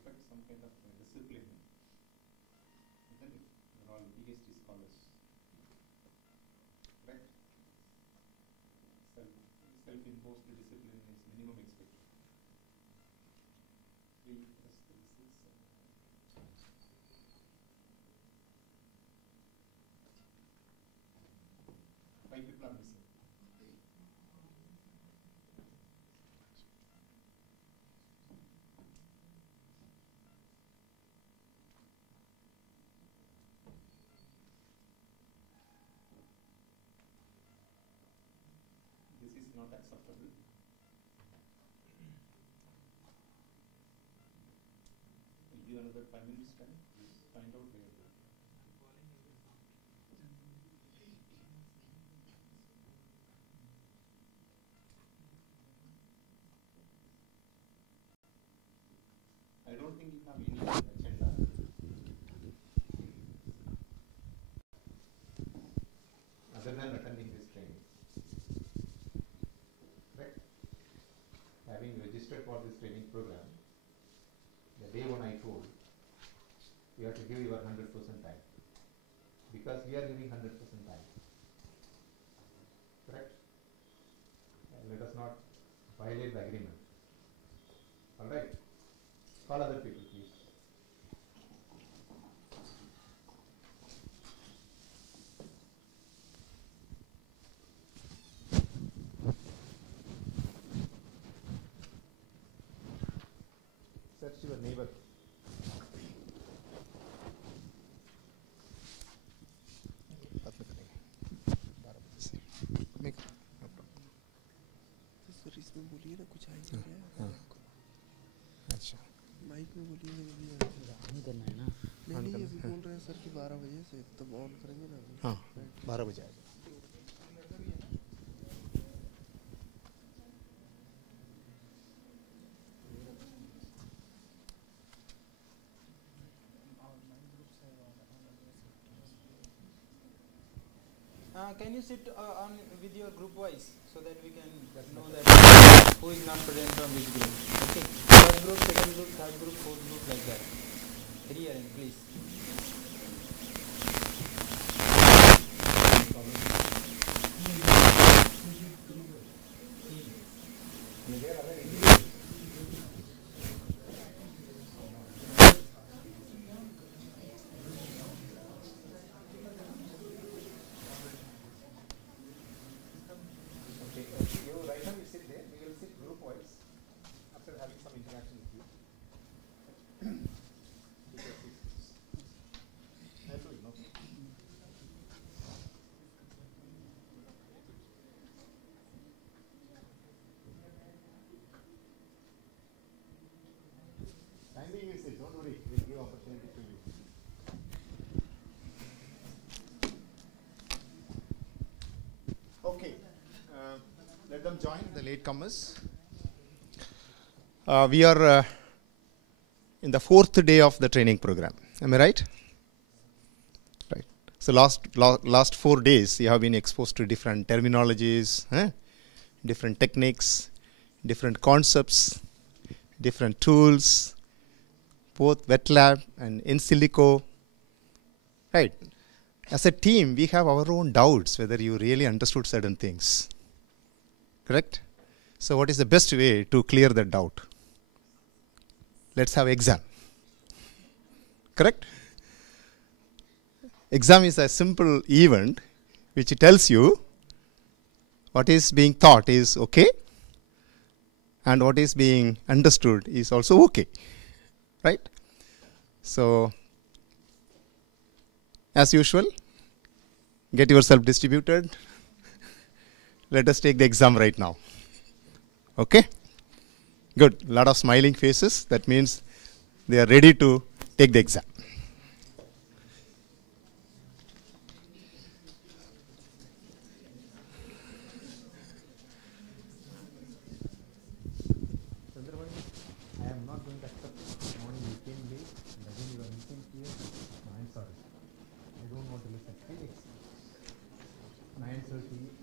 expect some kind of discipline, isn't it? You're all PhD scholars, right? Self-imposed discipline is minimum expected. 3 plus 3, 6, 7. 5 people are missing. This is not acceptable. We'll give another 5 minutes time. Please find out where. I don't think you have any agenda. Other than attending this training. Right? Having registered for this training program, the day when I told, you have to give your 100% time. Because we are giving 100% time. Correct? Let us not violate the agreement. Alright? Call other people, please. Search your neighbor. इसमें बोलिए ना कुछ आएगा क्या? अच्छा mic में बोलिए ना बोलिए ऑन करना है ना? नहीं अभी बोल रहे हैं सर कि 12 बजे से तब ऑन करेंगे ना अभी। हाँ 12 बजे आएगा। Can you sit on with your group wise so that we can know that who is not present from which group? Okay. First group, second group, third group, fourth group, like that. Rearrange, please. Don't worry, we'll give opportunity to you. Okay, let them join, the latecomers. We are in the 4th day of the training program. Am I right? Right. So last 4 days, you have been exposed to different terminologies, different techniques, different concepts, different tools, both wet lab and in silico, right? As a team, we have our own doubts whether you really understood certain things, correct? So what is the best way to clear that doubt? Let's have exam, correct? Exam is a simple event which tells you what is being taught is okay and what is being understood is also okay. Right? So, as usual, get yourself distributed. Let us take the exam right now. Okay? Good. A lot of smiling faces. That means they are ready to take the exam.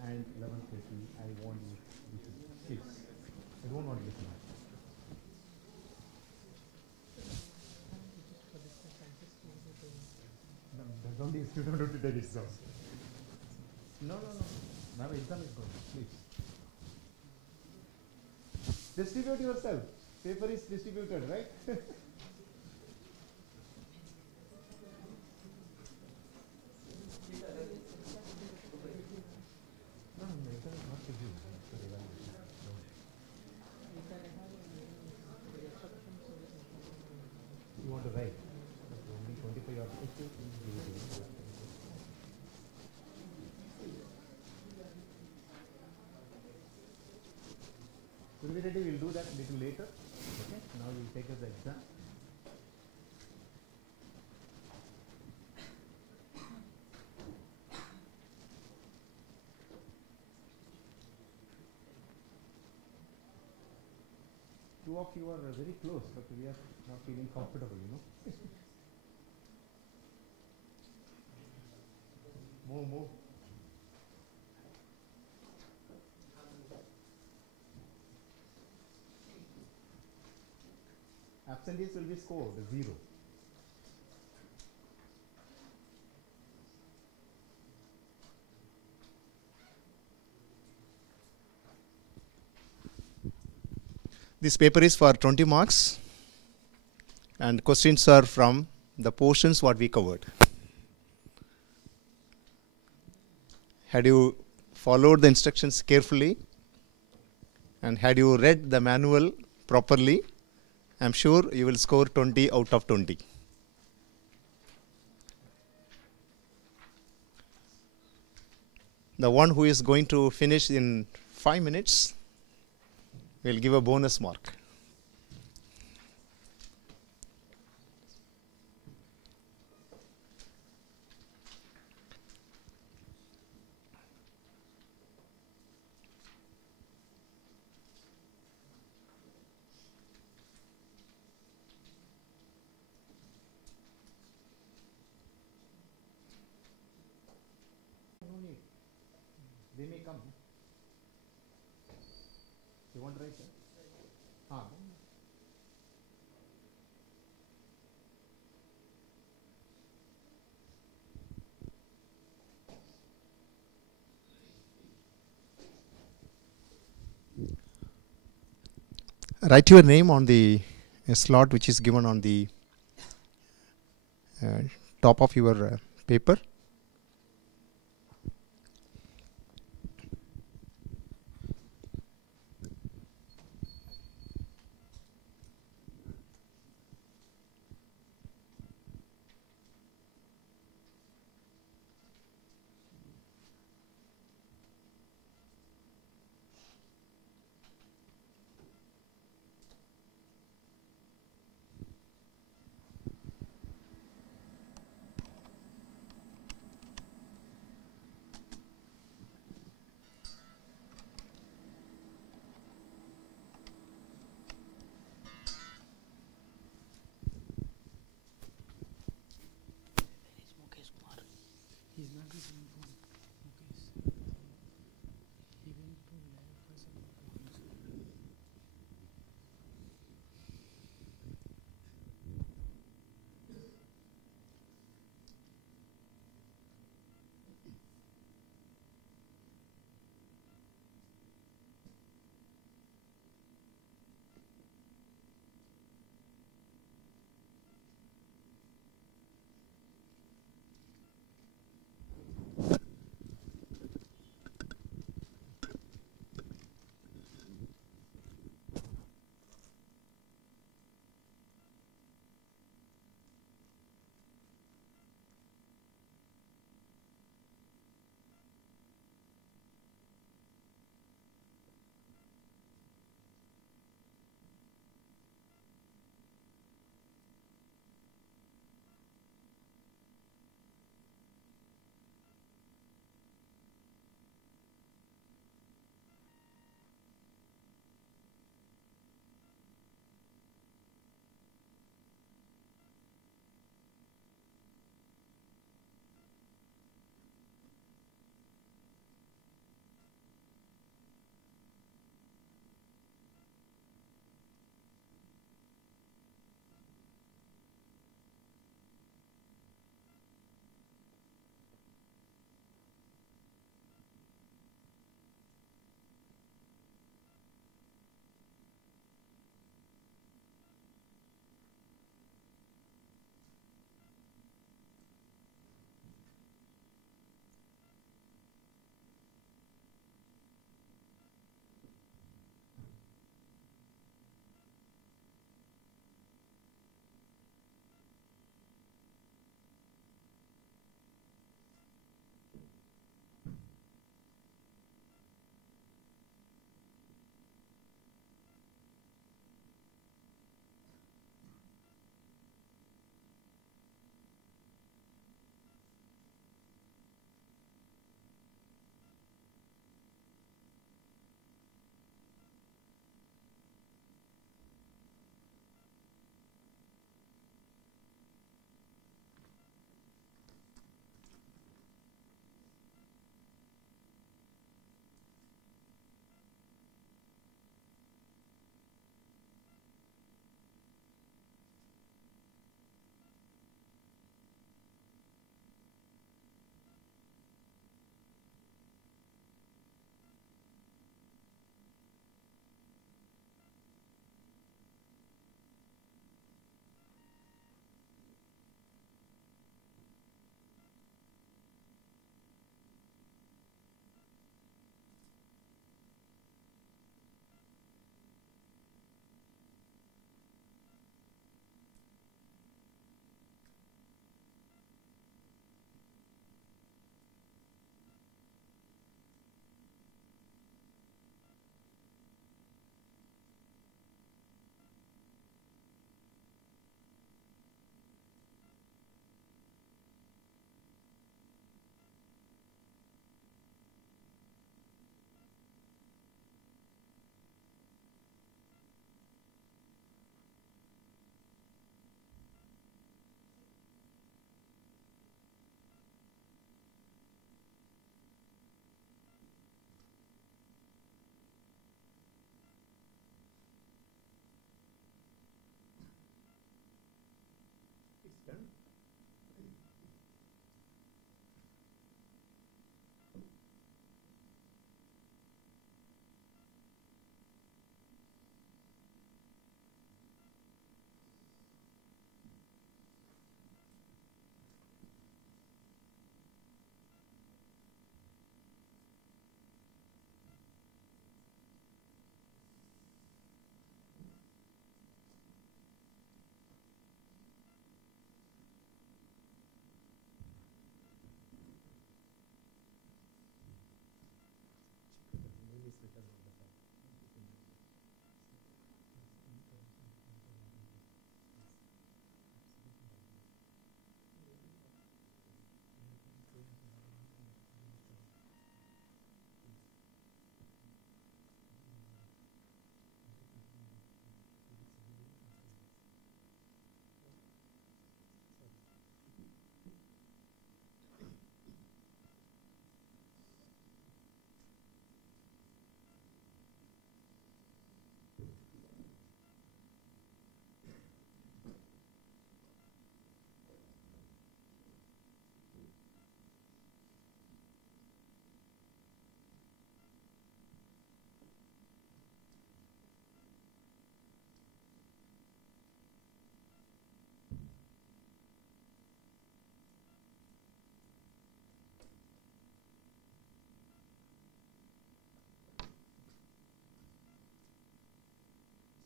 And 11:30, I want you to listen. Please. I don't want to listen. You don't have to take exam. No. Now exam is going. Please. Distribute yourself. Paper is distributed, right? You want to write? Only 25 or we'll be ready, we'll do that a little later. Okay, now we'll take up the exam. Two of you are very close, but we are not feeling comfortable, you know. Move. Absentees will be scored 0. This paper is for 20 marks and questions are from the portions what we covered. Had you followed the instructions carefully and had you read the manual properly, I am sure you will score 20 out of 20. The one who is going to finish in 5 minutes will give a bonus mark. They may come. You want to write that? Write your name on the slot which is given on the top of your paper. Done?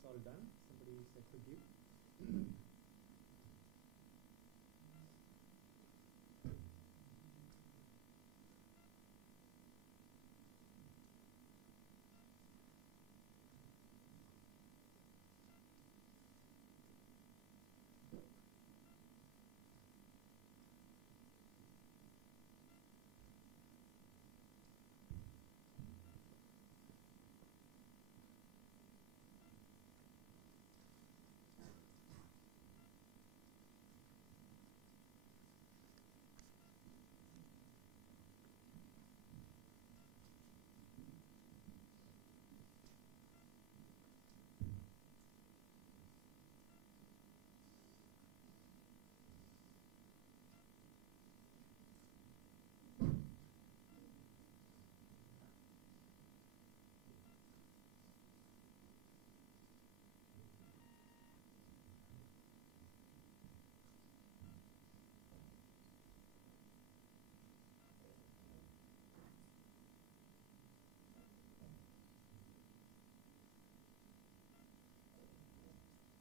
All done. Somebody said to give.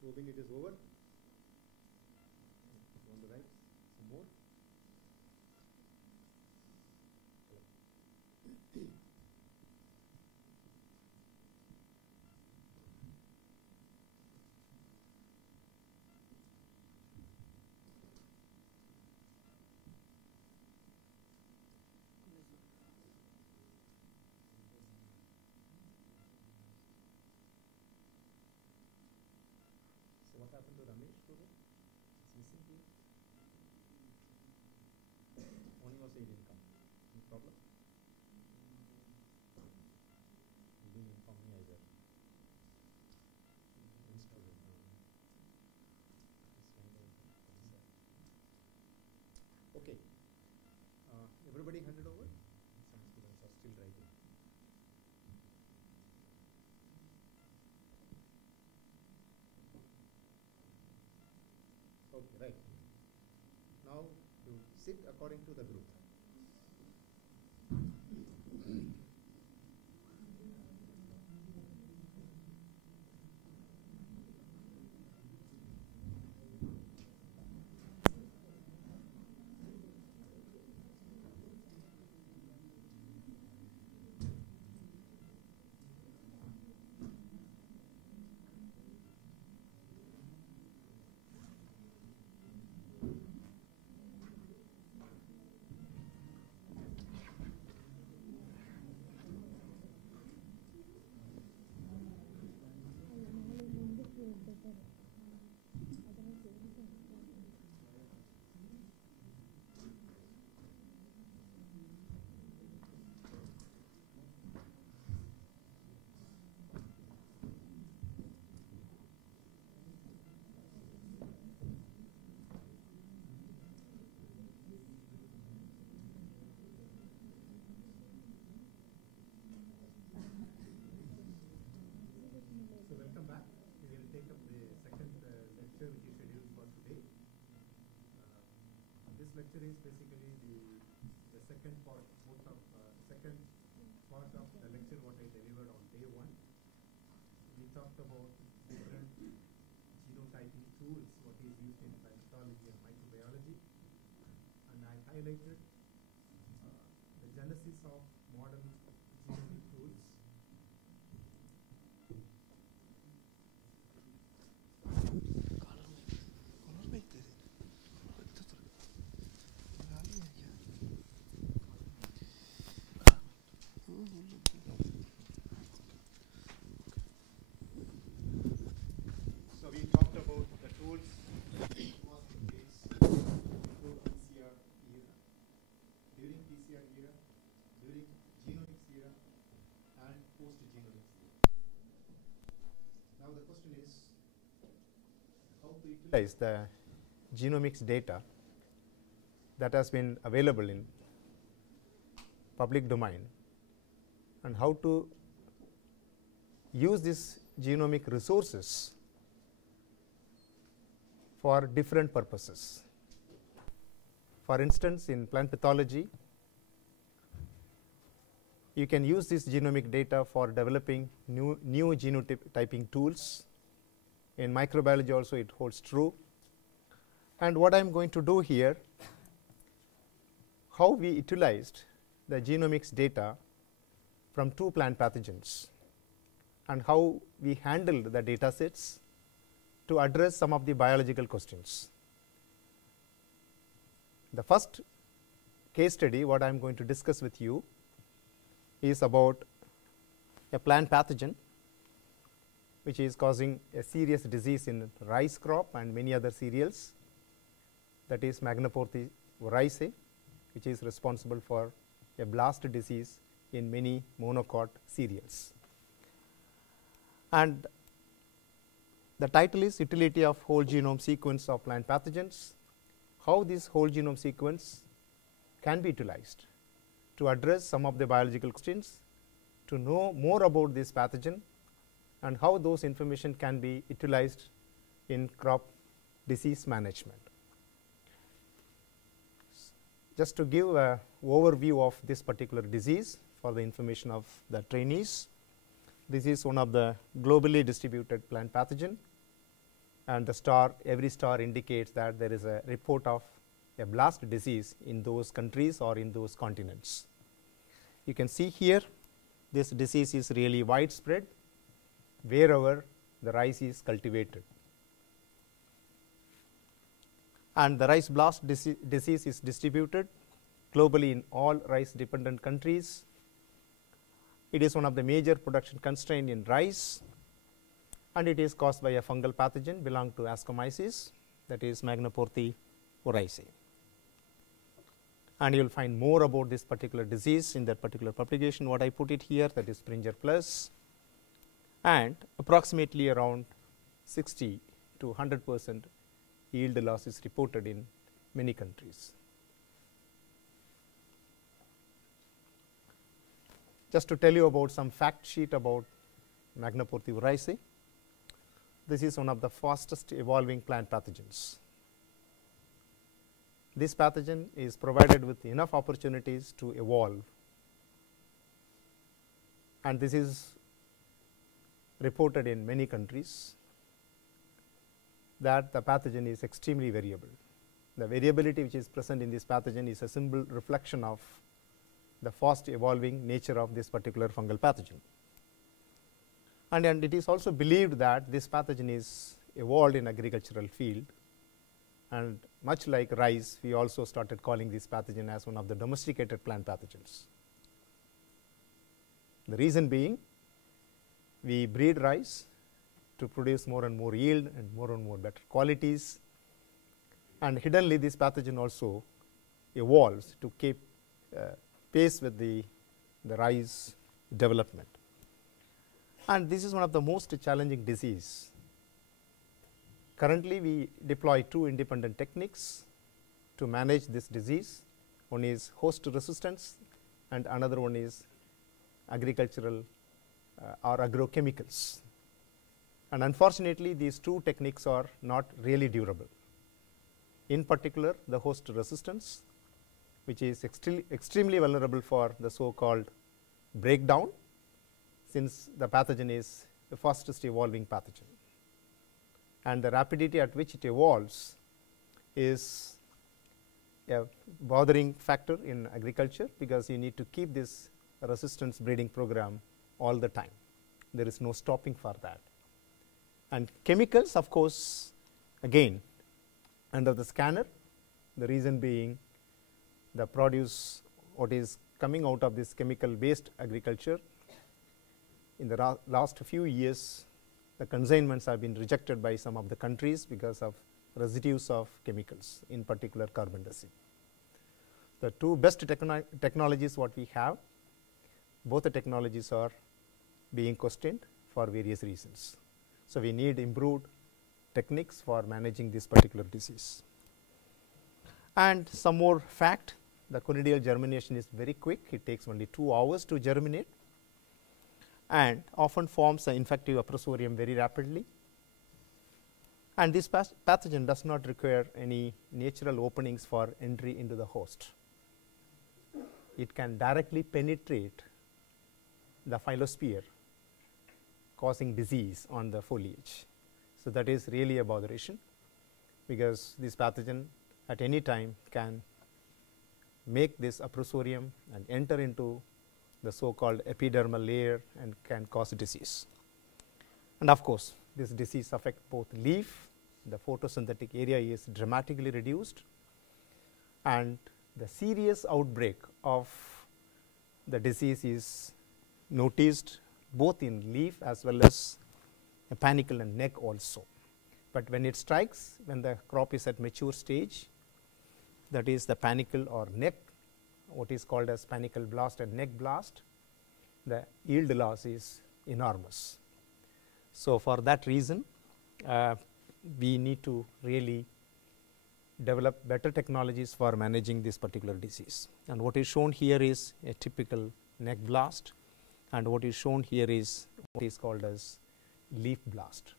Probing it is over. On the right, some more. So what happened to Ramesh today? It's missing here. Only was he didn't come. No problem. He didn't inform me either. Okay. Everybody handed over? Some students are still writing. Okay, right. Now you sit according to the group. lecture is basically the second part, second part of the lecture what I delivered on day 1. We talked about different genotyping tools, what is used in pathology and microbiology, and I highlighted the genesis of modern genomic tools. So we talked about the tools was in place before PCR era, during PCR era, during genomics era, and post-genomics era. Now the question is how to utilize the genomics data that has been available in public domain, and how to use these genomic resources for different purposes. For instance, in plant pathology, you can use this genomic data for developing new genotyping tools. In microbiology also it holds true. And what I am going to do here, how we utilized the genomics data from 2 plant pathogens, and how we handled the data sets to address some of the biological questions. The first case study what I am going to discuss with you is about a plant pathogen which is causing a serious disease in rice crop and many other cereals, that is Magnaporthy voriaceae, which is responsible for a blast disease in many monocot cereals. And the title is Utility of Whole Genome Sequence of Plant Pathogens, how this whole genome sequence can be utilized to address some of the biological questions, to know more about this pathogen, and how those information can be utilized in crop disease management. Just to give an overview of this particular disease for the information of the trainees, this is one of the globally distributed plant pathogen, and the star, every star indicates that there is a report of a blast disease in those countries or in those continents. You can see here this disease is really widespread wherever the rice is cultivated. And the rice blast disease is distributed globally in all rice dependent countries. It is one of the major production constraint in rice, and it is caused by a fungal pathogen belong to Ascomyces, that is Magnaporthy voriaceae. And you will find more about this particular disease in that particular publication what I put it here, that is Springer Plus, and approximately around 60 to 100% yield loss is reported in many countries. Just to tell you about some fact sheet about Magnaporthy voriaceae, this is one of the fastest evolving plant pathogens. This pathogen is provided with enough opportunities to evolve, and this is reported in many countries that the pathogen is extremely variable. The variability which is present in this pathogen is a simple reflection of the fast evolving nature of this particular fungal pathogen. And it is also believed that this pathogen is evolved in agricultural field, and much like rice, we also started calling this pathogen as one of the domesticated plant pathogens. The reason being, we breed rice to produce more and more yield and more better qualities, and hiddenly this pathogen also evolves to keep pace with the rice development. And this is one of the most challenging disease. Currently, we deploy 2 independent techniques to manage this disease. One is host resistance, and another one is agricultural or agrochemicals. And unfortunately, these 2 techniques are not really durable. in particular the host resistance, which is extremely vulnerable for the so-called breakdown, since the pathogen is the fastest evolving pathogen. And the rapidity at which it evolves is a bothering factor in agriculture, because you need to keep this resistance breeding program all the time. There is no stopping for that. And chemicals, of course, again under the scanner, the reason being the produce what is coming out of this chemical based agriculture. In the last few years, the consignments have been rejected by some of the countries because of residues of chemicals, in particular carbendazim. The two best technologies what we have, both the technologies are being questioned for various reasons. So, we need improved techniques for managing this particular disease. And some more fact, the conidial germination is very quick, it takes only 2 hours to germinate and often forms an infective aprosorium very rapidly. And this pathogen does not require any natural openings for entry into the host. It can directly penetrate the phyllosphere, causing disease on the foliage. So, that is really a botheration, because this pathogen at any time can make this aprosorium and enter into the so called epidermal layer and can cause disease. And of course, this disease affects both leaf, the photosynthetic area is dramatically reduced, and the serious outbreak of the disease is noticed both in leaf as well as a panicle and neck also. But when it strikes, when the crop is at mature stage, that is the panicle or neck, what is called as panicle blast and neck blast, the yield loss is enormous. So, for that reason, we need to really develop better technologies for managing this particular disease. And what is shown here is a typical neck blast, and what is shown here is what is called as leaf blast.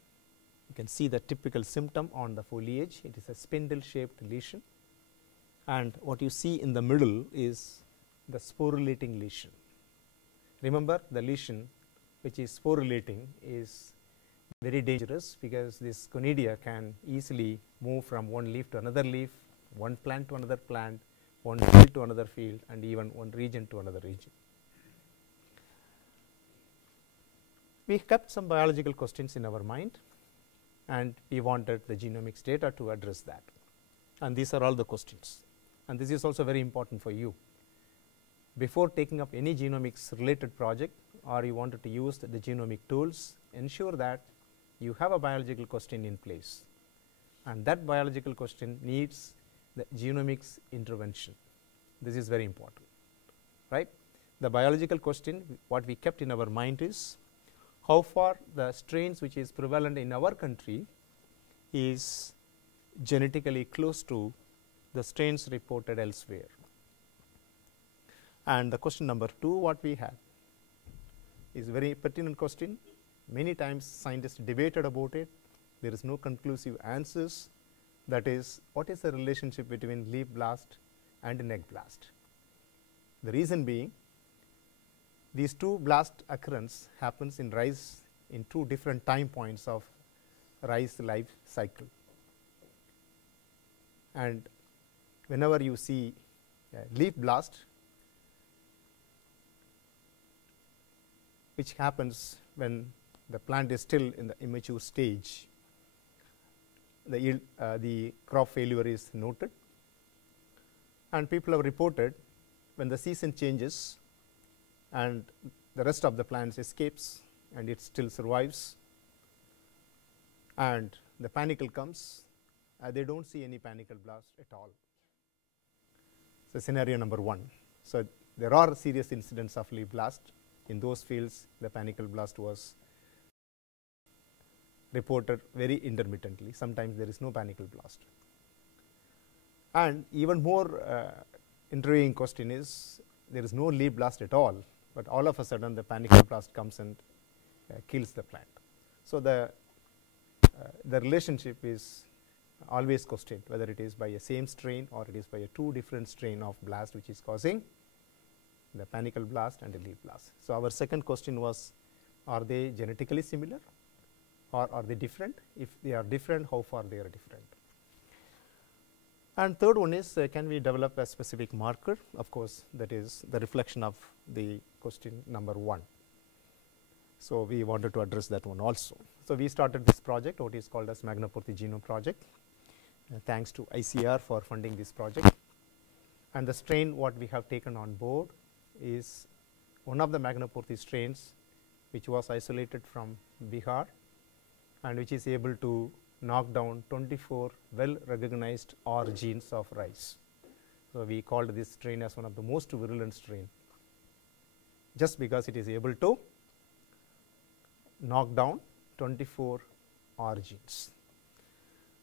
You can see the typical symptom on the foliage. It is a spindle shaped lesion, and what you see in the middle is the sporulating lesion. Remember, the lesion which is sporulating is very dangerous, because this conidia can easily move from one leaf to another leaf, one plant to another plant, one field to another field, and even one region to another region. We kept some biological questions in our mind, and we wanted the genomics data to address that. And these are all the questions, and this is also very important for you. Before taking up any genomics related project, or you wanted to use the genomic tools, ensure that you have a biological question in place, and that biological question needs the genomics intervention. This is very important, right? The biological question what we kept in our mind is how far the strains which is prevalent in our country is genetically close to the strains reported elsewhere. And the question number 2 what we had is a very pertinent question. Many times scientists debated about it. There is no conclusive answers. That is, what is the relationship between leaf blast and neck blast? The reason being, these two blast occurrence happens in rice in 2 different time points of rice life cycle. And whenever you see a leaf blast, which happens when the plant is still in the immature stage, the yield, the crop failure is noted, and people have reported when the season changes and the rest of the plants escapes and it still survives, and the panicle comes, they do not see any panicle blast at all. So, scenario number 1. So, there are serious incidents of leaf blast. In those fields, the panicle blast was reported very intermittently. Sometimes there is no panicle blast. And even more intriguing question is, there is no leaf blast at all, but all of a sudden the panicle blast comes and kills the plant. So, the relationship is always questioned whether it is by a same strain or it is by a two different strain of blast which is causing the panicle blast and the leaf blast. So, our second question was, are they genetically similar or are they different? If they are different, how far they are different? And third one is, can we develop a specific marker? Of course, that is the reflection of the question number 1. So, we wanted to address that one also. So, we started this project, what is called as Magnapurthy Genome Project. Thanks to ICR for funding this project. And the strain what we have taken on board is one of the Magnapurthy strains which was isolated from Bihar and which is able to knock down 24 well recognized R genes of rice. So, we called this strain as one of the most virulent strain, just because it is able to knock down 24 R genes.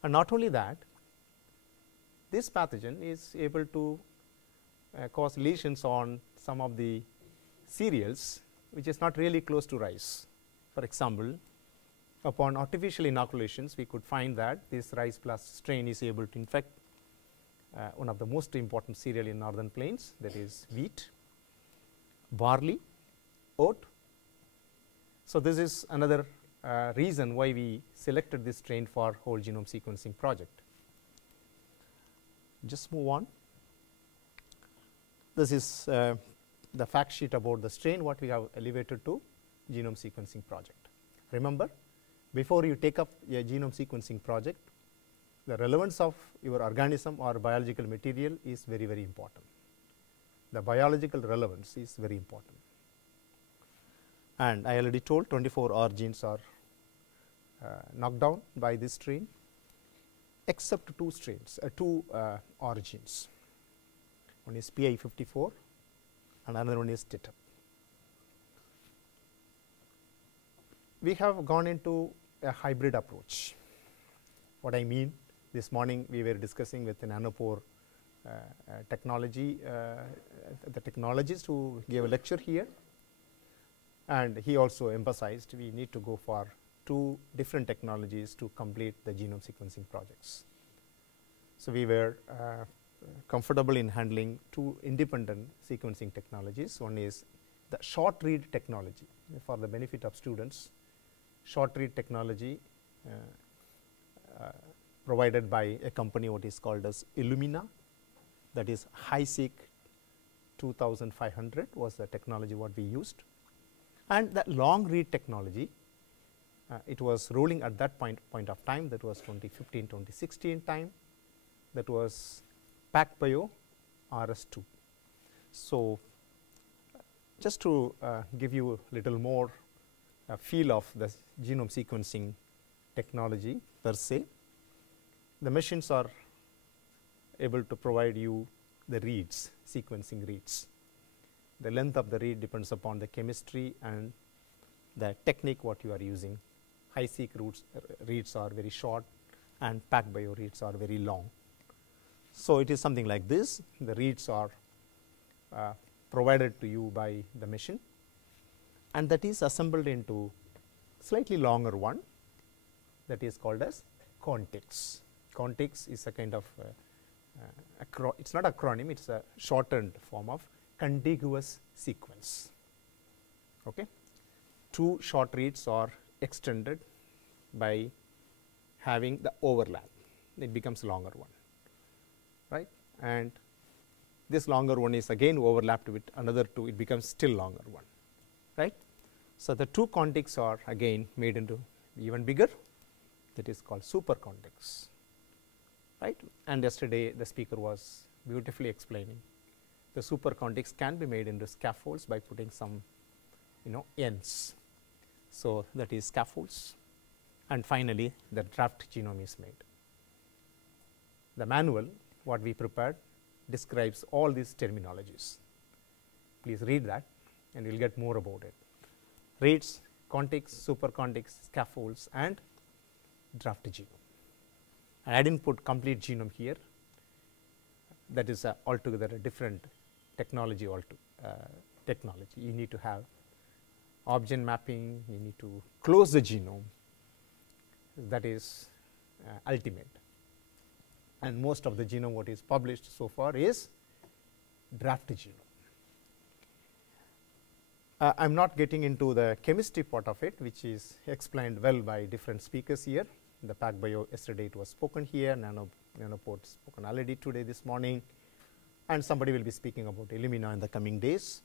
And not only that, this pathogen is able to cause lesions on some of the cereals which is not really close to rice. For example, upon artificial inoculations, we could find that this rice plus strain is able to infect one of the most important cereal in northern plains, that is wheat, barley, oat. So, this is another reason why we selected this strain for whole genome sequencing project. Just move on. This is the fact sheet about the strain what we have elevated to genome sequencing project. Remember, before you take up a genome sequencing project, the relevance of your organism or biological material is very, very important. The biological relevance is very important. And I already told 24 R genes are knocked down by this strain, except two strains, two R genes. One is PI54 and another one is TITUP. We have gone into a hybrid approach. What I mean, this morning we were discussing with the nanopore technology, the technologist who gave a lecture here, and he also emphasized we need to go for two different technologies to complete the genome sequencing projects. So, we were comfortable in handling two independent sequencing technologies. One is the short read technology. For the benefit of students, short read technology provided by a company what is called as Illumina, that is HiSeq 2500 was the technology what we used. And the long read technology, it was rolling at that point of time, that was 2015-2016 time, that was PacBio RS2. So, just to give you a little more feel of the genome sequencing technology per se, the machines are able to provide you the reads, sequencing reads. The length of the read depends upon the chemistry and the technique what you are using. HiSeq reads are very short and PacBio reads are very long. So, it is something like this. The reads are provided to you by the machine, and that is assembled into slightly longer one, that is called as context. Context is a kind of it is not acronym, it is a shortened form of contiguous sequence. Okay. Two short reads are extended by having the overlap, it becomes longer one, right, and this longer one is again overlapped with another two, it becomes still longer one, right. So, the two contexts are again made into even bigger, that is called super context, right. And yesterday the speaker was beautifully explaining the super context can be made into scaffolds by putting some ends. So, that is scaffolds, and finally, the draft genome is made. The manual what we prepared describes all these terminologies. Please read that and you will get more about it. Reads, context, super context, scaffolds and draft genome. And I did not put complete genome here, that is altogether a different technology technology. You need to have Opgen mapping, you need to close the genome, that is ultimate. and most of the genome what is published so far is draft genome. I am not getting into the chemistry part of it, which is explained well by different speakers here. The PacBio yesterday it was spoken here, nanoport spoken already today this morning, and somebody will be speaking about Illumina in the coming days.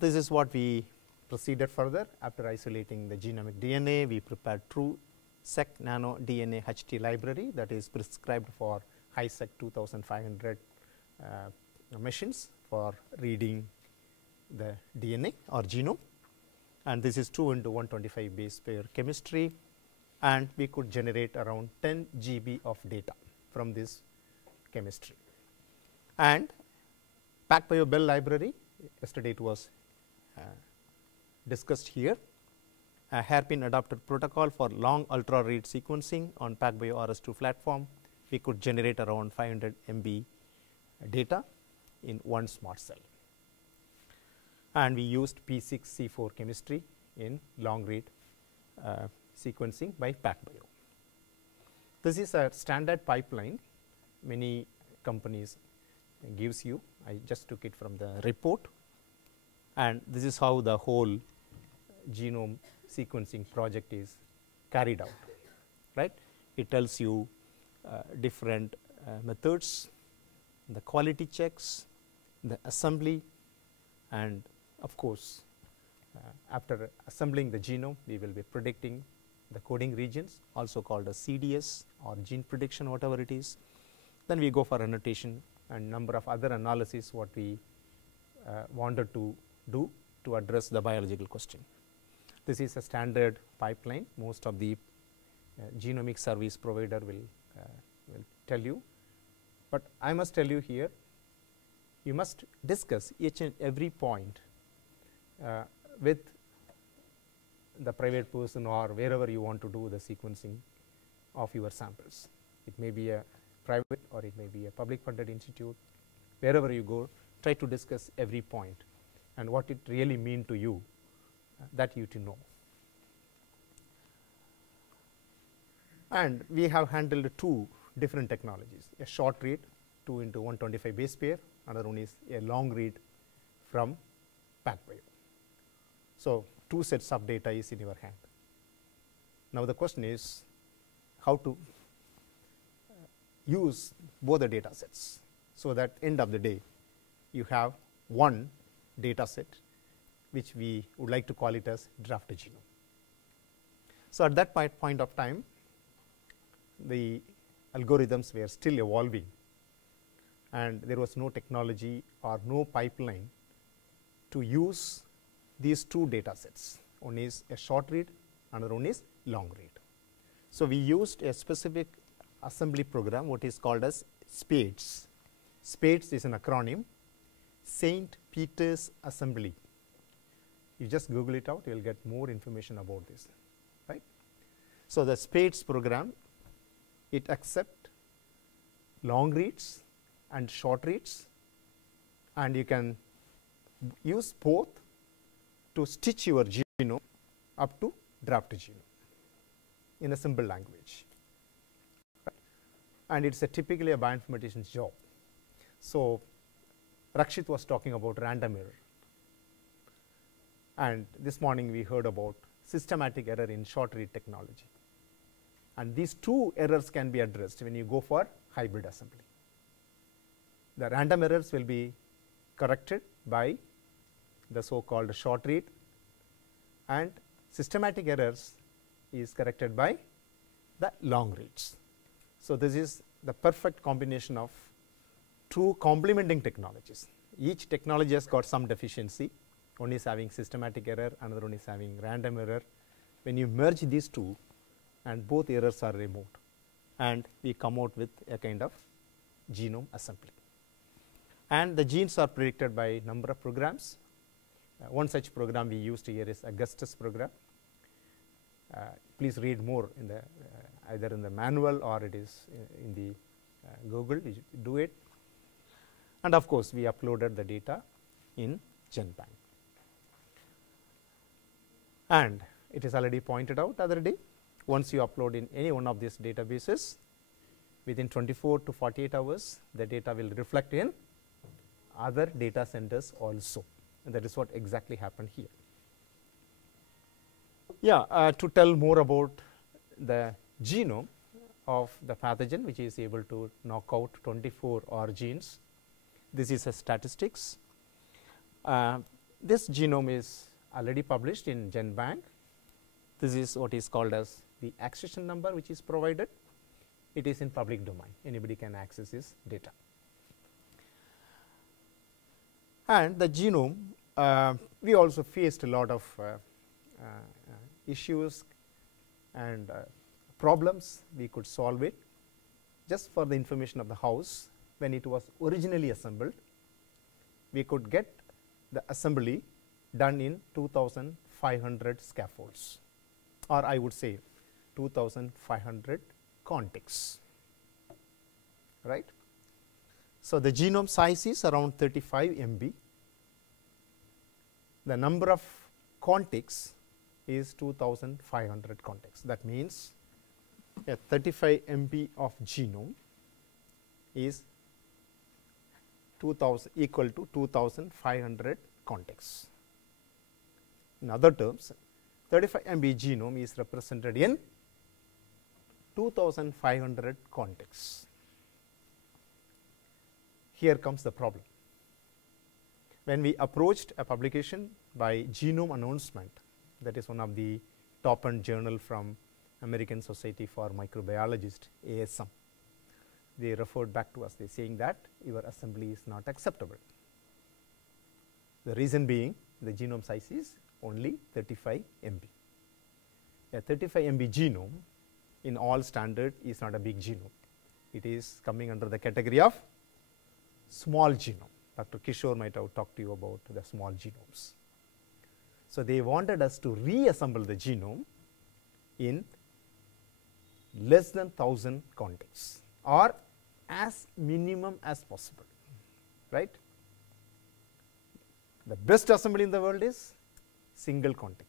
This is what we proceeded further. After isolating the genomic DNA, we prepared TrueSeq nano DNA HT library that is prescribed for HiSeq 2500 machines for reading the DNA or genome, and this is 2 into 125 base pair chemistry, and we could generate around 10 GB of data from this chemistry. And PacBio Bell library, yesterday it was discussed here, a hairpin adapted protocol for long ultra read sequencing on PacBio RS2 platform. We could generate around 500 MB data in one smart cell. And we used P6C4 chemistry in long read sequencing by PacBio. This is a standard pipeline many companies gives you. I just took it from the report, and this is how the whole genome sequencing project is carried out, right. It tells you different methods, the quality checks, the assembly, and of course, after assembling the genome, we will be predicting the coding regions, also called as CDS or gene prediction, whatever it is. Then we go for annotation and number of other analyses what we wanted to do to address the biological question. This is a standard pipeline. Most of the genomic service provider will tell you, but I must tell you here, you must discuss each and every point with the private person or wherever you want to do the sequencing of your samples. It may be a private or it may be a public funded institute. Wherever you go, try to discuss every point and what it really mean to you, that you to know. And we have handled two different technologies, a short read 2 into 125 base pair, another one is a long read from PacBio. So, 2 sets of data is in your hand. Now, the question is how to use both the data sets, so that end of the day you have one data set which we would like to call it as draft genome. So, at that point of time, the algorithms were still evolving and there was no technology or no pipeline to use these two data sets. One is a short read, another one is long read. So, we used a specific assembly program what is called as SPADES. SPADES is an acronym, St. Peter's Assembly. You just Google it out, you will get more information about this, right. So, the SPADES program, it accepts long reads and short reads, and you can use both to stitch your genome up to draft genome in a simple language, right. And it is typically a bioinformatician's job. So, Rakshit was talking about random error, and this morning we heard about systematic error in short read technology, and these two errors can be addressed when you go for hybrid assembly. The random errors will be corrected by the so called short read, and systematic errors is corrected by the long reads. So, this is the perfect combination of two complementing technologies. Each technology has got some deficiency. One is having systematic error, another one is having random error. When you merge these two, and both errors are removed, and we come out with a kind of genome assembly. And the genes are predicted by number of programs. One such program we used here is Augustus program. Please read more in the either in the manual or it is in the Google, you do it. And of course, we uploaded the data in GenBank. And it is already pointed out other day, once you upload in any one of these databases, within 24 to 48 hours, the data will reflect in other data centers also. And that is what exactly happened here. Yeah, to tell more about the genome of the pathogen, which is able to knock out 24 R genes. This is a statistics. This genome is already published in GenBank. This is what is called as the accession number, which is provided. It is in public domain. Anybody can access this data. And the genome, we also faced a lot of issues and problems. We could solve it. Just for the information of the house, when it was originally assembled, we could get the assembly done in 2,500 scaffolds, or I would say 2,500 contigs, right. So, the genome size is around 35 MB. The number of contigs is 2,500 contigs. That means, a 35 MB of genome is 2,000 equal to 2,500 contigs. In other terms, 35 MB genome is represented in 2,500 contigs. Here comes the problem. When we approached a publication by Genome Announcement, that is one of the top-end journal from American Society for Microbiologists, ASM, they referred back to us, they saying that your assembly is not acceptable. The reason being, the genome size is only 35 MB. A 35 MB genome in all standard is not a big genome. It is coming under the category of small genome. Dr. Kishore might have talked to you about the small genomes. So, they wanted us to reassemble the genome in less than 1,000 contigs, or as minimum as possible, right. The best assembly in the world is single contig.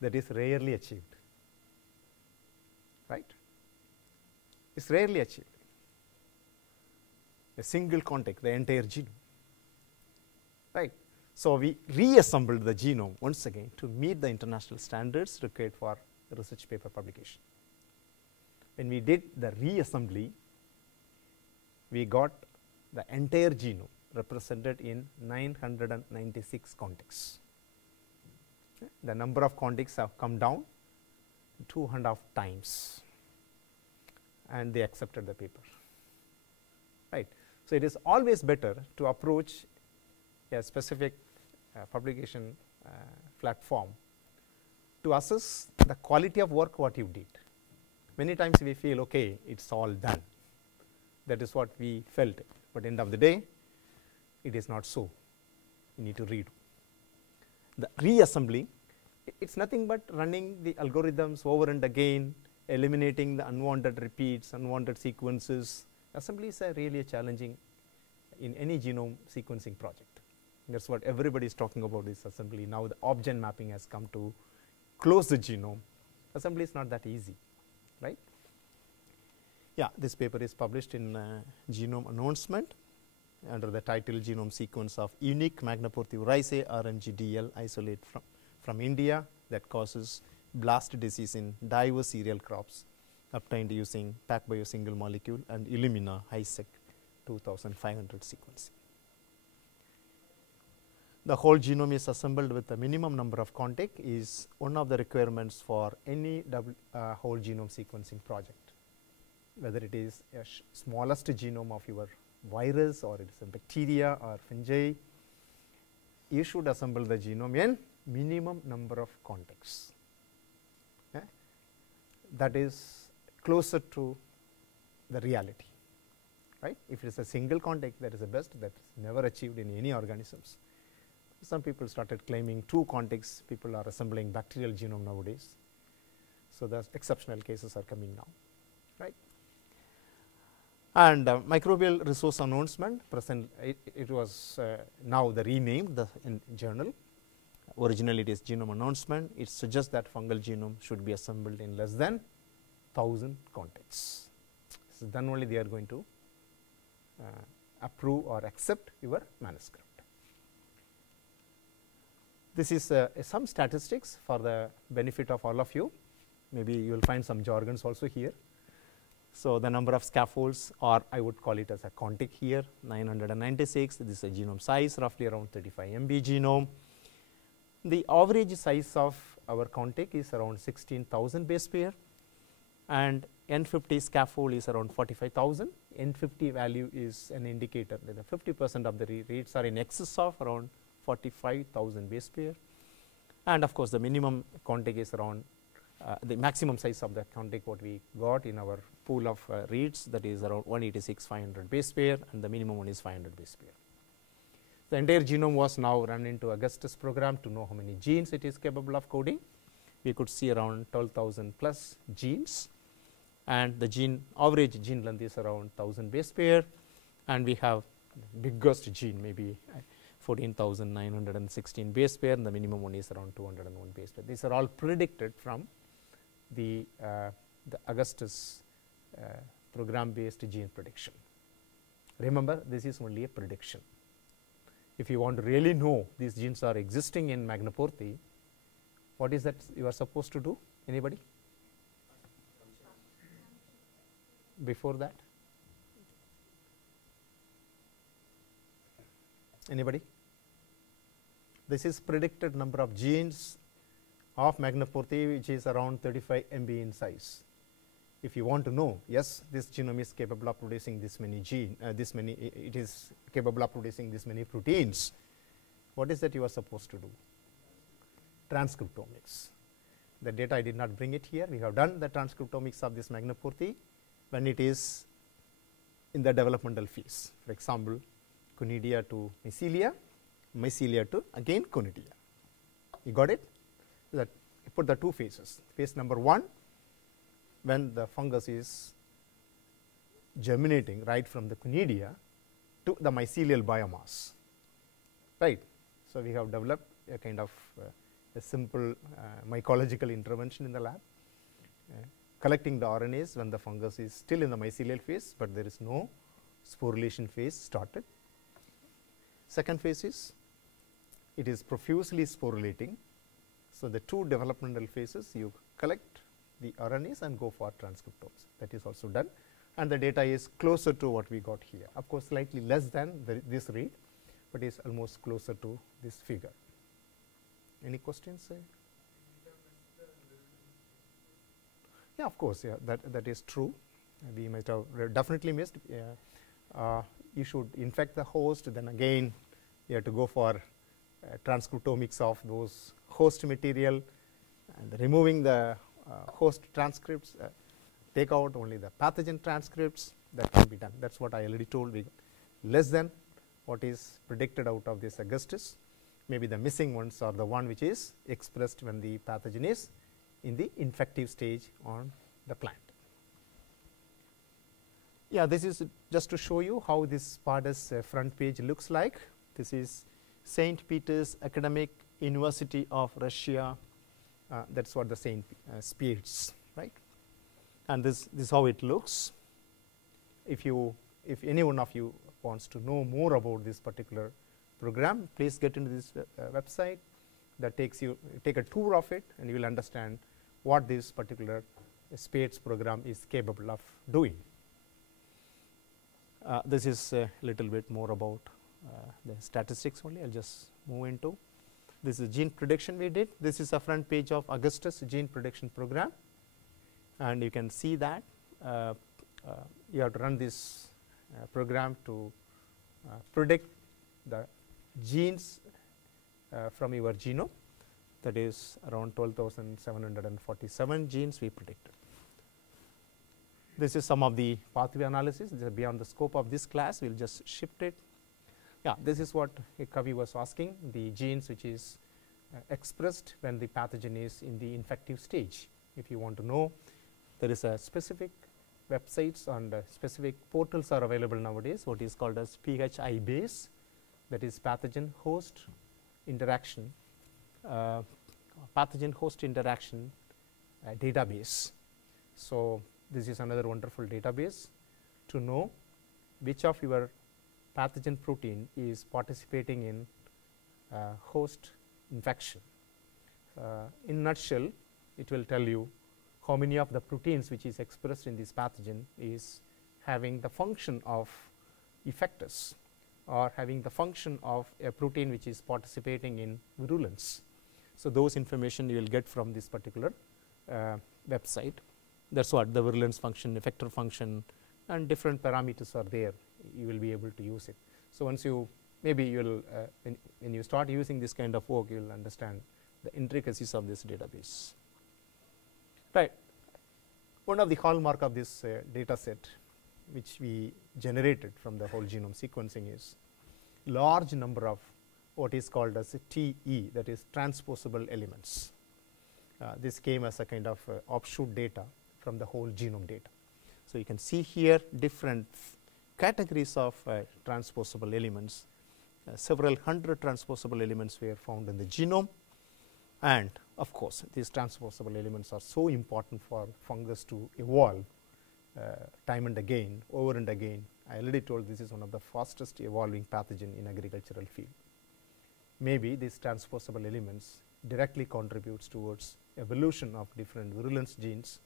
That is rarely achieved, right. It is rarely achieved. A single contig, the entire genome, right. So, we reassembled the genome once again to meet the international standards required for research paper publication. When we did the reassembly, we got the entire genome represented in 996 contigs. The number of contigs have come down 2.5 times, and they accepted the paper, right. So, it is always better to approach a specific publication platform to assess the quality of work what you did. Many times we feel, okay, it is all done. That is what we felt, but end of the day, it is not so. You need to redo. The reassembling, it is nothing but running the algorithms over and again, eliminating the unwanted repeats, unwanted sequences. Assembly is really challenging in any genome sequencing project. That is what everybody is talking about, is assembly. Now, the OpGen mapping has come to close the genome. Assembly is not that easy, right. Yeah, this paper is published in Genome Announcement under the title Genome Sequence of Unique Magnaporthive Rhizae RMGDL isolate from India that causes blast disease in diverse cereal crops obtained using PacBio single molecule and Illumina HiSeq 2500 sequencing. The whole genome is assembled with a minimum number of contig is one of the requirements for any whole genome sequencing project, whether it is a smallest genome of your virus or it is a bacteria or fungi. You should assemble the genome in minimum number of contigs. Okay. That is closer to the reality, right. If it is a single contig, that is the best, that is never achieved in any organisms. Some people started claiming 2 contigs, people are assembling bacterial genome nowadays. So, the exceptional cases are coming now, right. And microbial resource announcement present, it was now the renamed in journal. Originally it is Genome Announcement. It suggests that fungal genome should be assembled in less than 1,000 contacts. So then only they are going to approve or accept your manuscript. This is some statistics for the benefit of all of you. Maybe you will find some jargons also here. So the number of scaffolds, or I would call it as a contact here, 996. This is a genome size, roughly around 35 MB genome. The average size of our contact is around 16,000 base pair, and N50 scaffold is around 45,000. N50 value is an indicator that 50% of the reads are in excess of around 45,000 base pair, and of course the minimum contact is around the maximum size of the contact what we got in our pool of reads, that is around 186,500 base pair, and the minimum one is 500 base pair. The entire genome was now run into Augustus program to know how many genes it is capable of coding. We could see around 12,000 plus genes, and the gene average gene length is around 1,000 base pair, and we have biggest gene maybe 14,916 base pair, and the minimum one is around 201 base pair. These are all predicted from the Augustus program based gene prediction. Remember, this is only a prediction. If you want to really know these genes are existing in Magnaporthi, what is that you are supposed to do? Anybody? Before that? Anybody? This is predicted number of genes of Magnaporthi, which is around 35 MB in size. If you want to know, yes, this genome is capable of producing this many it is capable of producing this many proteins. What is that you are supposed to do? Transcriptomics. The data I did not bring it here. We have done the transcriptomics of this Magnaporthi when it is in the developmental phase. For example, Conidia to mycelia, mycelia to again Conidia. You got it? That you put the two phases. Phase number 1, when the fungus is germinating right from the Conidia to the mycelial biomass, right. So, we have developed a kind of a simple mycological intervention in the lab, collecting the RNAs when the fungus is still in the mycelial phase, but there is no sporulation phase started. Second phase is it is profusely sporulating. So, the two developmental phases, you collect the RNAs and go for transcriptomes. That is also done, and the data is closer to what we got here. Of course, slightly less than this read, but is almost closer to this figure. Any questions? Yeah, of course, yeah, that is true. We might have definitely missed. You should infect the host, then again you have to go for transcriptomics of those host material, and removing the host transcripts, take out only the pathogen transcripts. That can be done. That is what I already told. We less than what is predicted out of this Augustus. Maybe the missing ones are the one which is expressed when the pathogen is in the infective stage on the plant. Yeah, this is just to show you how this SPARDAS front page looks like. This is St. Peter's Academic University of Russia. That is what the St. Peter's, right? And this is how it looks. If any one of you wants to know more about this particular program, please get into this website. That takes you take a tour of it, and you will understand what this particular SPADES program is capable of doing. This is a little bit more about the statistics only. I will just move into. This is gene prediction we did. This is a front page of Augustus gene prediction program, and you can see that you have to run this program to predict the genes from your genome. That is around 12,747 genes we predicted. This is some of the pathway analysis. This is beyond the scope of this class. We will just shift it. Yeah, this is what Kavi was asking, the genes which is expressed when the pathogen is in the infective stage. If you want to know, there is a specific websites and specific portals are available nowadays, what is called as PHI base, that is pathogen host interaction, database. So, this is another wonderful database to know which of your pathogen protein is participating in host infection. In nutshell, it will tell you how many of the proteins which is expressed in this pathogen is having the function of effectors or having the function of a protein which is participating in virulence. So, those information you will get from this particular website. That is what the virulence function, effector function, and different parameters are there. You will be able to use it. So, once you maybe you will when you start using this kind of work, you will understand the intricacies of this database. Right. One of the hallmark of this data set which we generated from the whole genome sequencing is large number of what is called as TE, that is transposable elements. This came as a kind of offshoot data from the whole genome data. So, you can see here different categories of transposable elements. Several hundred transposable elements were found in the genome, and of course, these transposable elements are so important for fungus to evolve time and again, over and again. I already told this is one of the fastest evolving pathogen in agricultural field. Maybe these transposable elements directly contributes towards evolution of different virulence genes,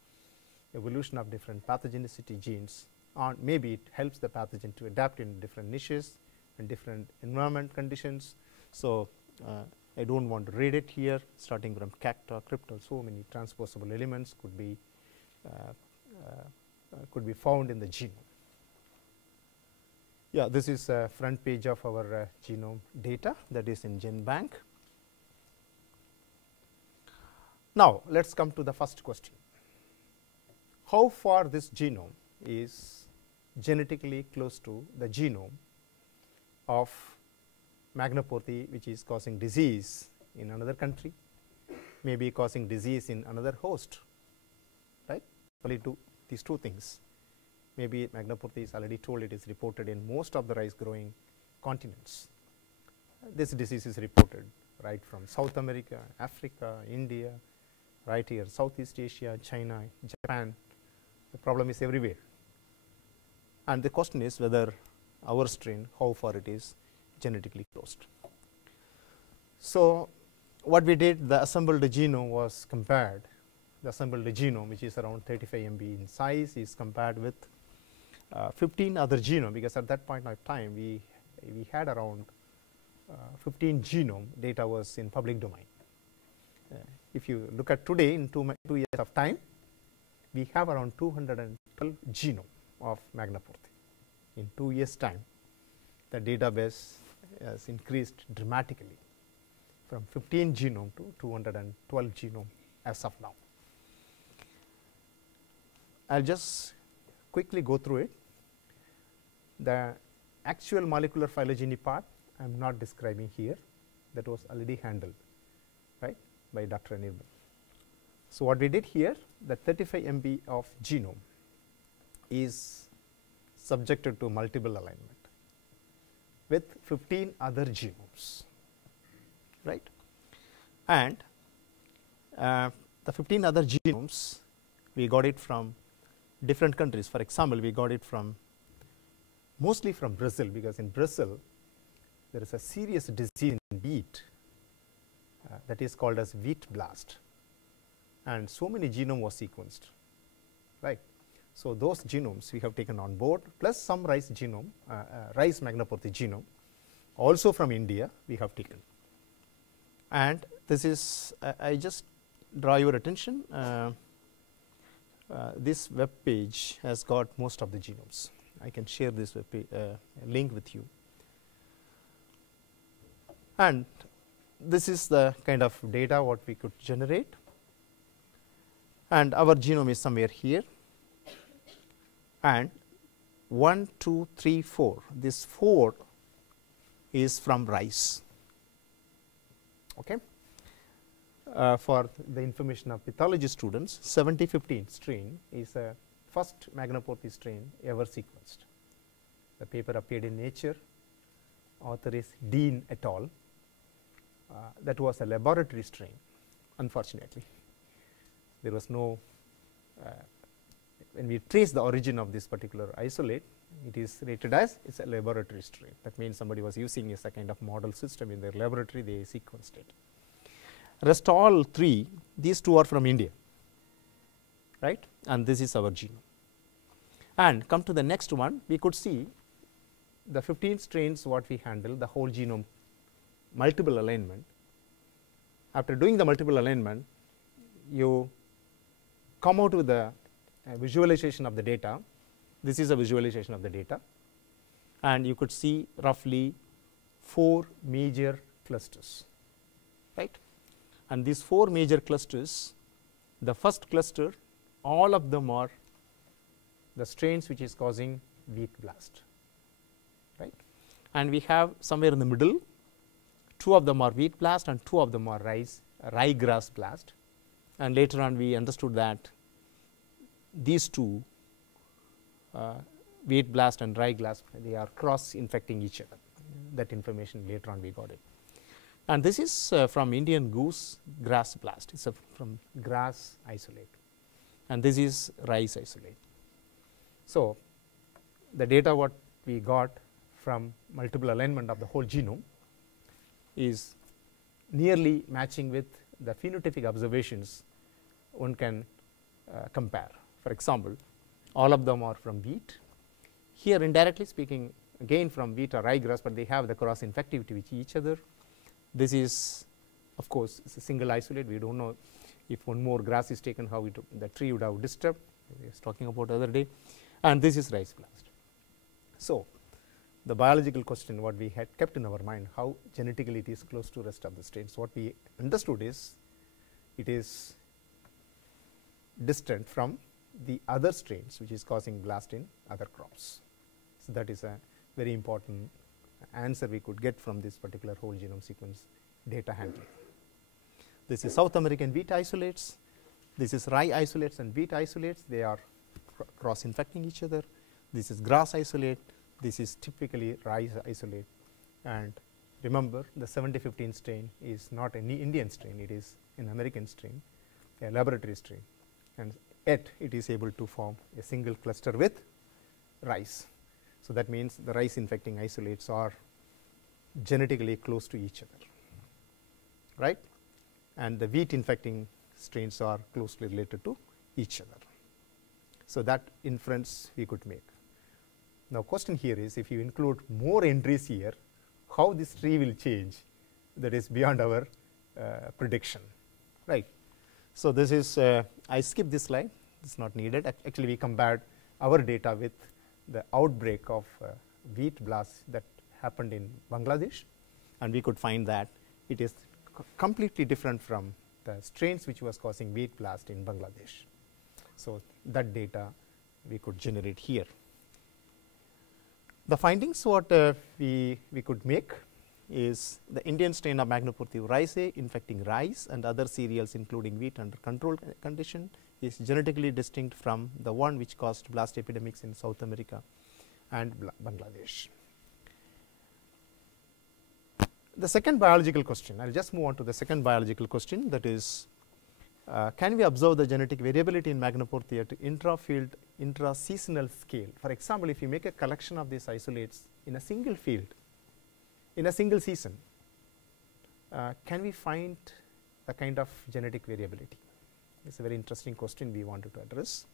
evolution of different pathogenicity genes, or maybe it helps the pathogen to adapt in different niches and different environment conditions. So, I do not want to read it here, starting from cacta, crypto, so many transposable elements could be found in the genome. Yeah, this is a front page of our genome data that is in GenBank. Now, let us come to the first question. How far this genome is genetically close to the genome of Magnaporthy, which is causing disease in another country, maybe causing disease in another host, right? Only these two things. Maybe Magnaporthy is already told it is reported in most of the rice growing continents. This disease is reported right from South America, Africa, India, right here, Southeast Asia, China, Japan. The problem is everywhere. And the question is whether our strain, how far it is genetically closed. So, what we did, the assembled genome was compared. The assembled genome, which is around 35 MB in size, is compared with 15 other genome, because at that point of time we had around 15 genome data was in public domain. If you look at today, in 2 years of time, we have around 212 genome of Magnaporthy. In 2 years time, the database has increased dramatically from 15 genome to 212 genome as of now. I will just quickly go through it. The actual molecular phylogeny part I am not describing here, that was already handled, right, by Dr. Anirban. So, what we did here, the 35 MB of genome is subjected to multiple alignment with 15 other genomes, right, and the 15 other genomes we got it from different countries. For example, we got it from mostly from Brazil, because in Brazil there is a serious disease in wheat that is called as wheat blast, and so many genome was sequenced, right. So, those genomes we have taken on board, plus some rice genome, rice Magnaporthy genome also from India we have taken. And this is I just draw your attention, this web page has got most of the genomes. I can share this web link with you, and this is the kind of data what we could generate, and our genome is somewhere here, and 1, 2, 3, 4, this 4 is from rice. Okay. For the information of pathology students, 7015 strain is a first Magnaporthy strain ever sequenced. The paper appeared in Nature, author is Dean et al. That was a laboratory strain, unfortunately. There was no when we trace the origin of this particular isolate, it is rated as it's a laboratory strain. That means somebody was using as a kind of model system in their laboratory, they sequenced it. Rest all three, these two are from India, right, and this is our genome. And come to the next one, we could see the 15 strains what we handle, the whole genome multiple alignment. After doing the multiple alignment, you come out with a visualization of the data. This is a visualization of the data, and you could see roughly 4 major clusters, right. And these 4 major clusters, the first cluster, all of them are the strains which is causing wheat blast, right. And we have somewhere in the middle, 2 of them are wheat blast and 2 of them are ryegrass blast. And later on we understood that these two, wheat blast and ryegrass, they are cross infecting each other. That information later on we got it. And this is from Indian goose grass blast. It's from grass isolate, and this is rice isolate. So the data what we got from multiple alignment of the whole genome is nearly matching with the phenotypic observations one can compare. For example, all of them are from wheat. Here indirectly speaking again from wheat or ryegrass, but they have the cross infectivity with each other. This is of course it's a single isolate. We don't know if one more grass is taken, how the tree would have disturbed. We was talking about the other day. And this is rice blast. So the biological question what we had kept in our mind, how genetically it is close to rest of the strains. What we understood is it is distant from the other strains which is causing blast in other crops. So that is a very important answer we could get from this particular whole genome sequence data handling. This is South American wheat isolates, this is rye isolates and wheat isolates, they are cross infecting each other. This is grass isolate, this is typically rice isolate, and remember the 7015 strain is not an Indian strain, it is an American strain, a laboratory strain, and yet it is able to form a single cluster with rice. So that means the rice infecting isolates are genetically close to each other, right, and the wheat infecting strains are closely related to each other. So that inference we could make. Now question here is, if you include more entries here, how this tree will change, that is beyond our prediction, right. So this is I skipped this slide, it's not needed. Actually we compared our data with the outbreak of wheat blast that happened in Bangladesh, and we could find that it is completely different from the strains which was causing wheat blast in Bangladesh. So that data we could generate here. The findings what we could make is the Indian strain of Magnopurthium rice infecting rice and other cereals including wheat under controlled condition is genetically distinct from the one which caused blast epidemics in South America and Bangladesh. The second biological question, I will just move on to the second biological question, that is can we observe the genetic variability in Magnopurthia at intra-field, intra-seasonal scale? For example, if you make a collection of these isolates in a single field, in a single season, can we find a kind of genetic variability? It's a very interesting question we wanted to address.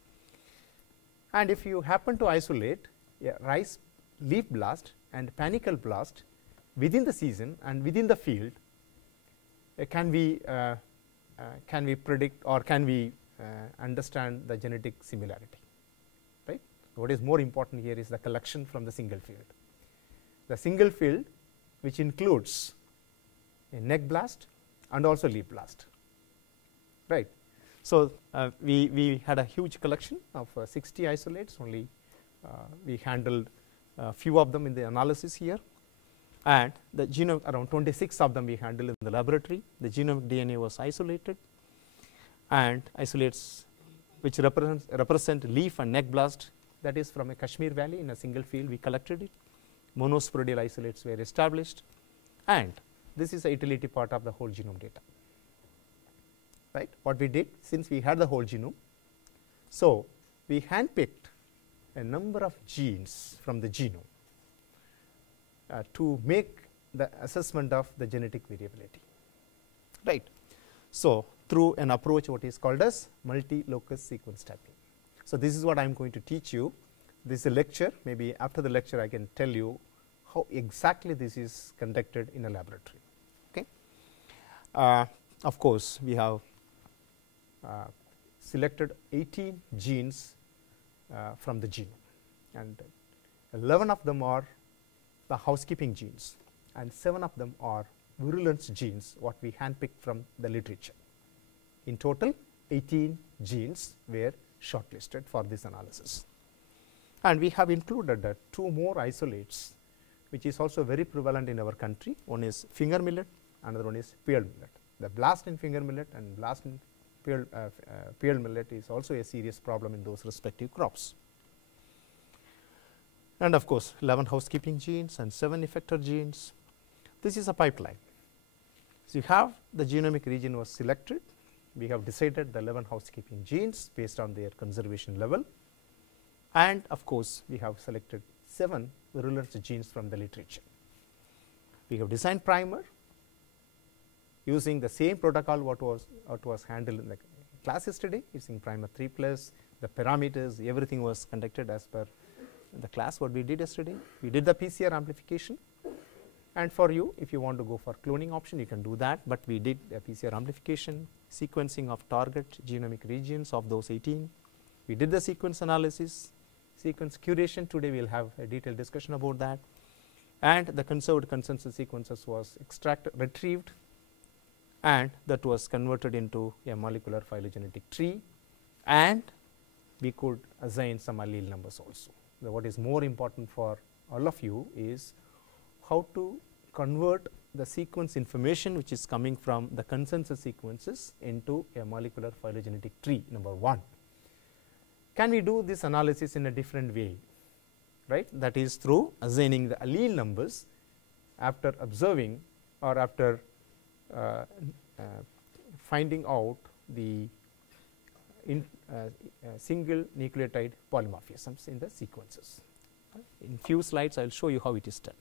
And if you happen to isolate a rice leaf blast and panicle blast within the season and within the field, can we predict or can we understand the genetic similarity, right? What is more important here is the collection from the single field. The single field which includes a neck blast and also leaf blast, right. So we had a huge collection of 60 isolates, only we handled a few of them in the analysis here, and the genome around 26 of them we handled in the laboratory. The genomic DNA was isolated, and isolates which represent leaf and neck blast, that is from a Kashmir valley in a single field we collected it. Monosporidial isolates were established, and this is the utility part of the whole genome data, right. What we did, since we had the whole genome, so we handpicked a number of genes from the genome to make the assessment of the genetic variability, right. So, through an approach what is called as multi-locus sequence typing. So, this is what I am going to teach you. This is a lecture, maybe after the lecture I can tell you how exactly this is conducted in a laboratory. Okay. Of course, we have selected 18 genes from the genome, and 11 of them are the housekeeping genes and 7 of them are virulence genes what we handpicked from the literature. In total 18 genes were shortlisted for this analysis, and we have included 2 more isolates which is also very prevalent in our country. One is finger millet, another one is pearl millet. The blast in finger millet and blast in pearl millet is also a serious problem in those respective crops. And of course, 11 housekeeping genes and 7 effector genes. This is a pipeline. So, you have the genomic region was selected. We have decided the 11 housekeeping genes based on their conservation level, and of course, we have selected 7 virulence genes from the literature. We have designed primer using the same protocol what was handled in the class yesterday, using primer 3+, the parameters, everything was conducted as per the class what we did yesterday. We did the PCR amplification, and for you if you want to go for cloning option you can do that, but we did the PCR amplification, sequencing of target genomic regions of those 18. We did the sequence analysis, sequence curation. Today we will have a detailed discussion about that, and the conserved consensus sequences was retrieved, and that was converted into a molecular phylogenetic tree, and we could assign some allele numbers also. What is more important for all of you is how to convert the sequence information which is coming from the consensus sequences into a molecular phylogenetic tree, number 1. Can we do this analysis in a different way, right? That is through assigning the allele numbers after observing or after finding out the single nucleotide polymorphisms in the sequences. In few slides I will show you how it is done.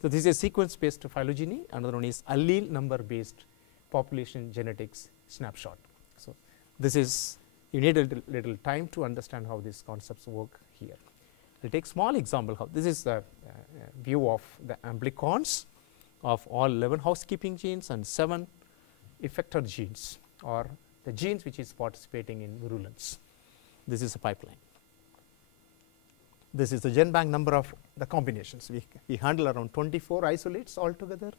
So, this is a sequence based phylogeny, another one is allele number based population genetics snapshot. So, this is you need a little time to understand how these concepts work here. We will take small example how this is the view of the amplicons of all 11 housekeeping genes and 7 effector genes, or the genes which is participating in virulence. This is a pipeline. This is the GenBank number of the combinations. We handle around 24 isolates altogether.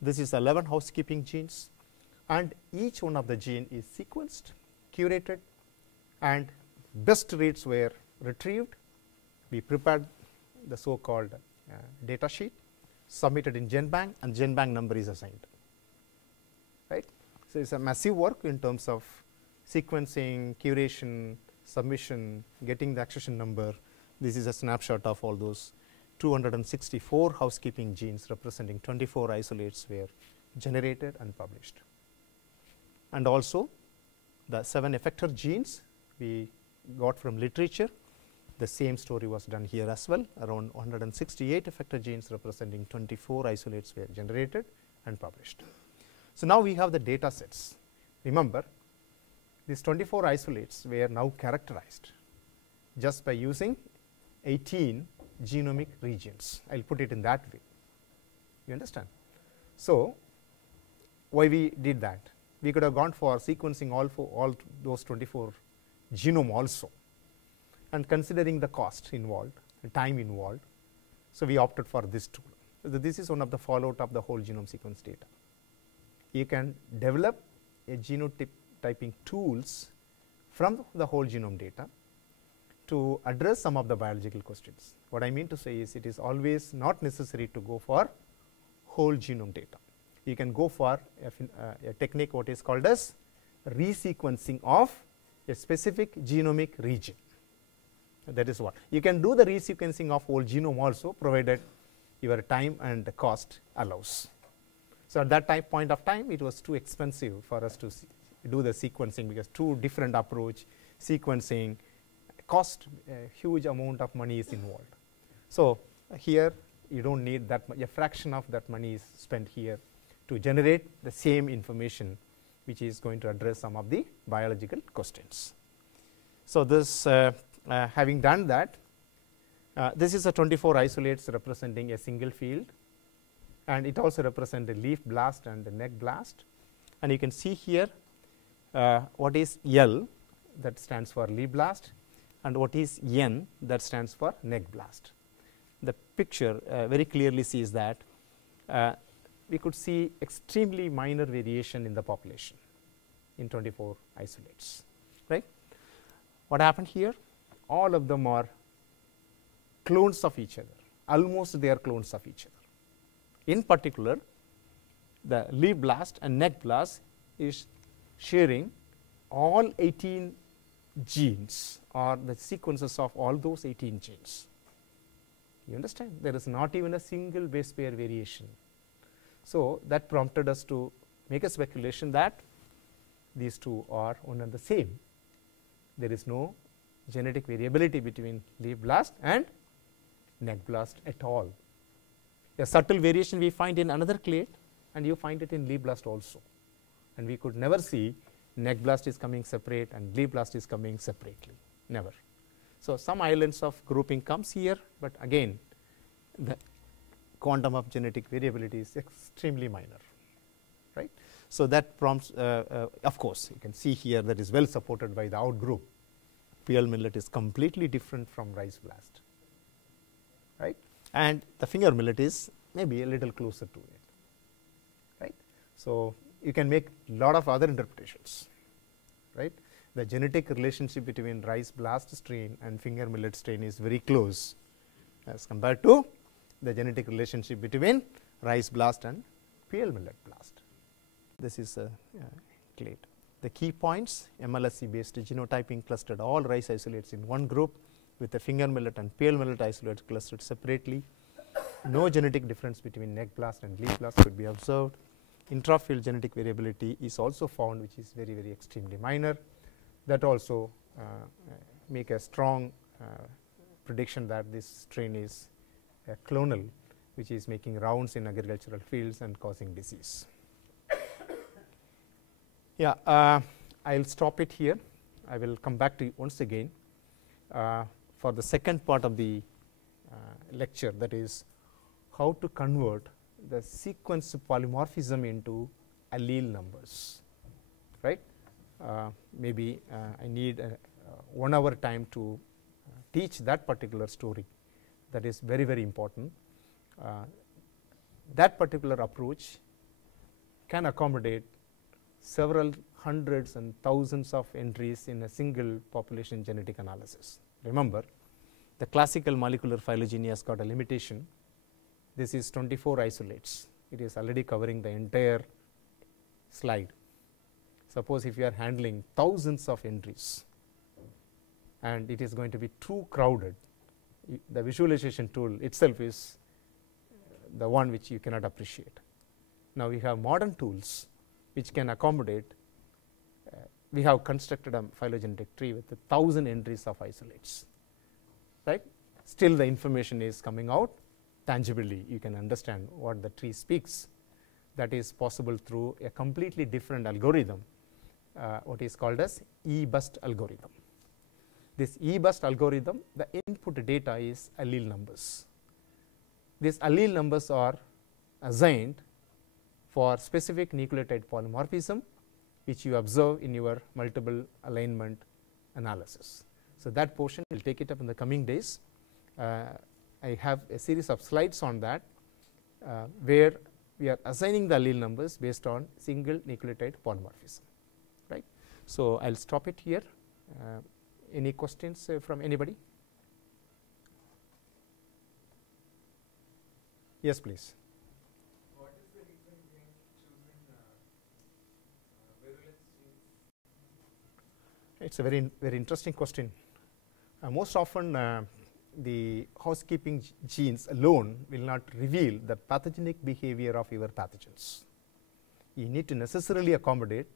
This is 11 housekeeping genes, and each one of the gene is sequenced, curated, and best reads were retrieved. We prepared the so called data sheet, submitted in GenBank, and GenBank number is assigned, right. So, it is a massive work in terms of sequencing, curation, submission, getting the accession number. This is a snapshot of all those 264 housekeeping genes representing 24 isolates were generated and published. And also the 7 effector genes we got from literature. The same story was done here as well. Around 168 effector genes representing 24 isolates were generated and published. So, now we have the data sets. Remember, these 24 isolates were now characterized just by using 18 genomic regions. I will put it in that way. You understand? So, why we did that? We could have gone for sequencing all those 24 genome also, and considering the cost involved, the time involved. So, we opted for this tool. So, this is one of the fallout of the whole genome sequence data. You can develop a genotyping tools from the whole genome data to address some of the biological questions. What I mean to say is, it is always not necessary to go for whole genome data. You can go for a technique what is called as resequencing of a specific genomic region. That is what. You can do the resequencing of whole genome also, provided your time and the cost allows. So, at that point of time, it was too expensive for us to do the sequencing, because two different approach, sequencing, cost a huge amount of money is involved. So, here you do not need that much, a fraction of that money is spent here to generate the same information which is going to address some of the biological questions. So, this having done that, this is a 24 isolates representing a single field, and it also represents a leaf blast and a neck blast. And you can see here what is L, that stands for leaf blast, and what is N, that stands for neck blast. The picture very clearly sees that we could see extremely minor variation in the population in 24 isolates, right. What happened here? All of them are clones of each other, almost they are clones of each other. In particular, the leaf blast and neck blast is sharing all 18 genes, or the sequences of all those 18 genes. You understand? There is not even a single base pair variation. So, that prompted us to make a speculation that these two are one and the same. There is no genetic variability between leaf blast and neck blast at all. A subtle variation we find in another clade, and you find it in leaf blast also, and we could never see neck blast is coming separate and leaf blast is coming separately, never. So, some islands of grouping comes here, but again the quantum of genetic variability is extremely minor, right. So, that prompts of course, you can see here that is well supported by the outgroup. PL millet is completely different from rice blast, right, and the finger millet is maybe a little closer to it, right. So, you can make lot of other interpretations, right. The genetic relationship between rice blast strain and finger millet strain is very close as compared to the genetic relationship between rice blast and PL millet blast. This is a clade. The key points: MLSE based genotyping clustered all rice isolates in one group, with the finger millet and PL millet isolates clustered separately. No genetic difference between neck blast and leaf blast could be observed. Intrafield genetic variability is also found, which is very, very extremely minor. That also make a strong prediction that this strain is clonal, which is making rounds in agricultural fields and causing disease. Yeah, I will stop it here. I will come back to you once again for the second part of the lecture, that is how to convert the sequence polymorphism into allele numbers, right. Maybe I need 1 hour time to teach that particular story. That is very, very important. That particular approach can accommodate several hundreds and thousands of entries in a single population genetic analysis. Remember, the classical molecular phylogeny has got a limitation. This is 24 isolates. It is already covering the entire slide. Suppose if you are handling thousands of entries and it is going to be too crowded, the visualization tool itself is the one which you cannot appreciate. Now, we have modern tools which can accommodate. We have constructed a phylogenetic tree with 1,000 entries of isolates, right. Still the information is coming out tangibly. You can understand what the tree speaks. That is possible through a completely different algorithm, what is called as E-bust algorithm. This E-bust algorithm, the input data is allele numbers. These allele numbers are assigned for specific nucleotide polymorphism, which you observe in your multiple alignment analysis. So, that portion we will take it up in the coming days. I have a series of slides on that, where we are assigning the allele numbers based on single nucleotide polymorphism, right. So, I will stop it here. Any questions from anybody? Yes, please. What is the reason behind choosing virulence genes? It's a very, very interesting question. Most often, the housekeeping genes alone will not reveal the pathogenic behavior of your pathogens. You need to necessarily accommodate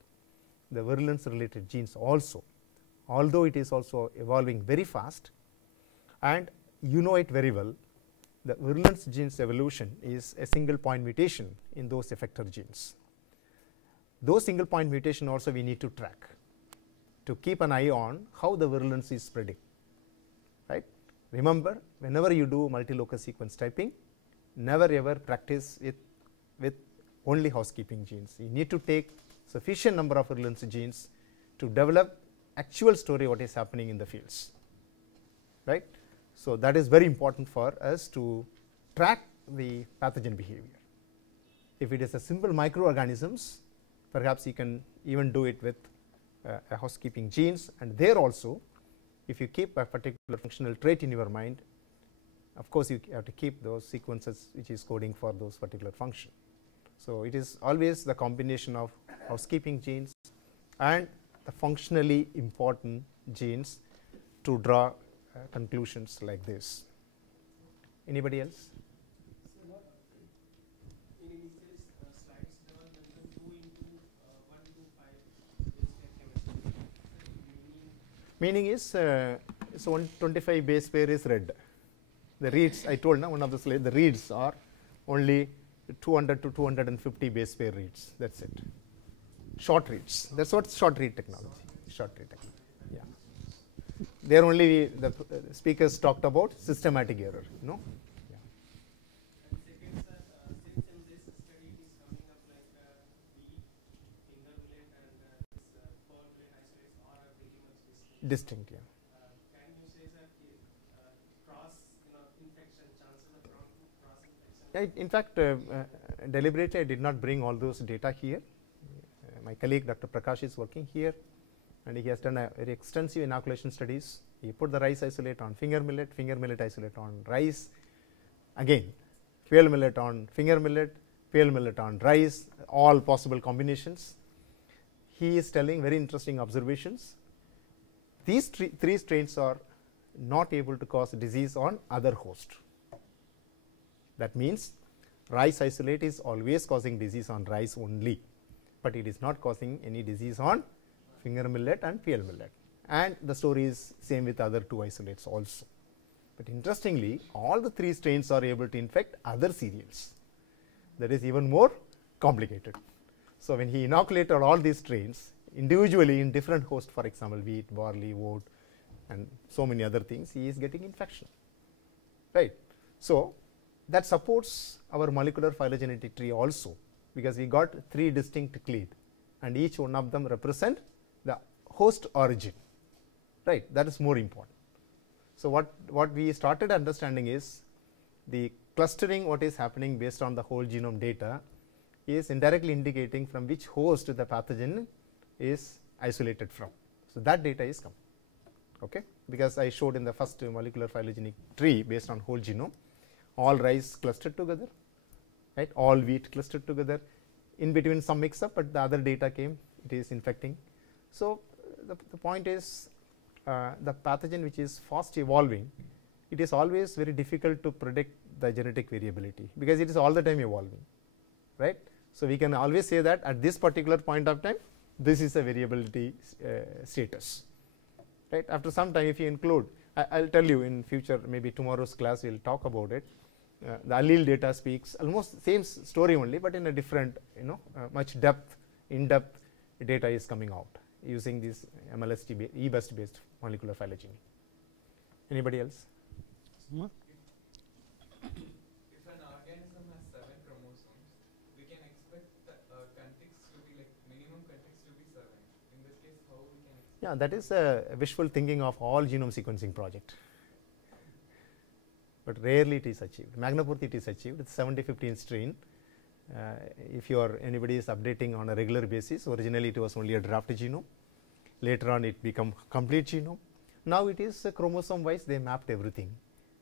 the virulence related genes also. although it is also evolving very fast, and you know it very well, the virulence genes evolution is a single point mutation in those effector genes. Those single point mutation also we need to track to keep an eye on how the virulence is spreading, right. Remember, whenever you do multi-locus sequence typing, never ever practice with only housekeeping genes. You need to take sufficient number of virulence genes to develop actual story what is happening in the fields, right. So, that is very important for us to track the pathogen behavior. If it is a simple microorganisms, perhaps you can even do it with a housekeeping genes, and there also if you keep a particular functional trait in your mind, of course, you have to keep those sequences which is coding for those particular function. So, it is always the combination of housekeeping genes and the functionally important genes to draw conclusions like this. Anybody else? In initial slides, there was mentioned 2 into 1 to 5 base pair chemistry. Meaning is so 125 base pair is red. The reads I told now one of the slides, the reads are only 200 to 250 base pair reads. That's it. Short reads. That's what short read technology. Short read technology. Yeah. There only the speakers talked about systematic error. You know. Yeah. And second, sir, since in this study it is coming up like wheat, finger millet, and this pearl millet isolates are very much distinct. Distinct. Yeah. Can you say that cross, infection chances of cross infection? In fact, deliberately I did not bring all those data here. My colleague Dr. Prakash is working here, and he has done a very extensive inoculation studies. He put the rice isolate on finger millet isolate on rice, again fuel millet on finger millet on rice, all possible combinations. He is telling very interesting observations. These three strains are not able to cause disease on other host. That means rice isolate is always causing disease on rice only, but it is not causing any disease on finger millet and field millet, and the story is same with other 2 isolates also. But interestingly, all the 3 strains are able to infect other cereals. That is even more complicated. So, when he inoculated all these strains individually in different hosts, for example, wheat, barley, oat, and so many other things, he is getting infection, right. So, that supports our molecular phylogenetic tree also, because we got 3 distinct clade and each one of them represent the host origin, right. That is more important. So, what we started understanding is the clustering what is happening based on the whole genome data is indirectly indicating from which host the pathogen is isolated from. So, that data is coming, okay, because I showed in the first molecular phylogenetic tree based on whole genome, all rice clustered together, right, all wheat clustered together, in between some mix up, but the other data came, it is infecting. So, the point is the pathogen which is fast evolving, it is always very difficult to predict the genetic variability, because it is all the time evolving, right. So, we can always say that at this particular point of time this is a variability status, right. After some time if you include, I will tell you in future, maybe tomorrow's class we will talk about it. The allele data speaks almost same story only, but in a different much depth, in-depth data is coming out using this MLST eBEST based molecular phylogeny. Anybody else? If an organism has 7 chromosomes, we can expect the context to be like minimum context to be 7. In this case, how we can expect? Yeah, that is a wishful thinking of all genome sequencing project, but rarely it is achieved. Magnapurthi it is achieved, it is 70-15 strain. If you are anybody is updating on a regular basis, originally it was only a draft genome, later on it become complete genome. Now it is chromosome wise they mapped everything.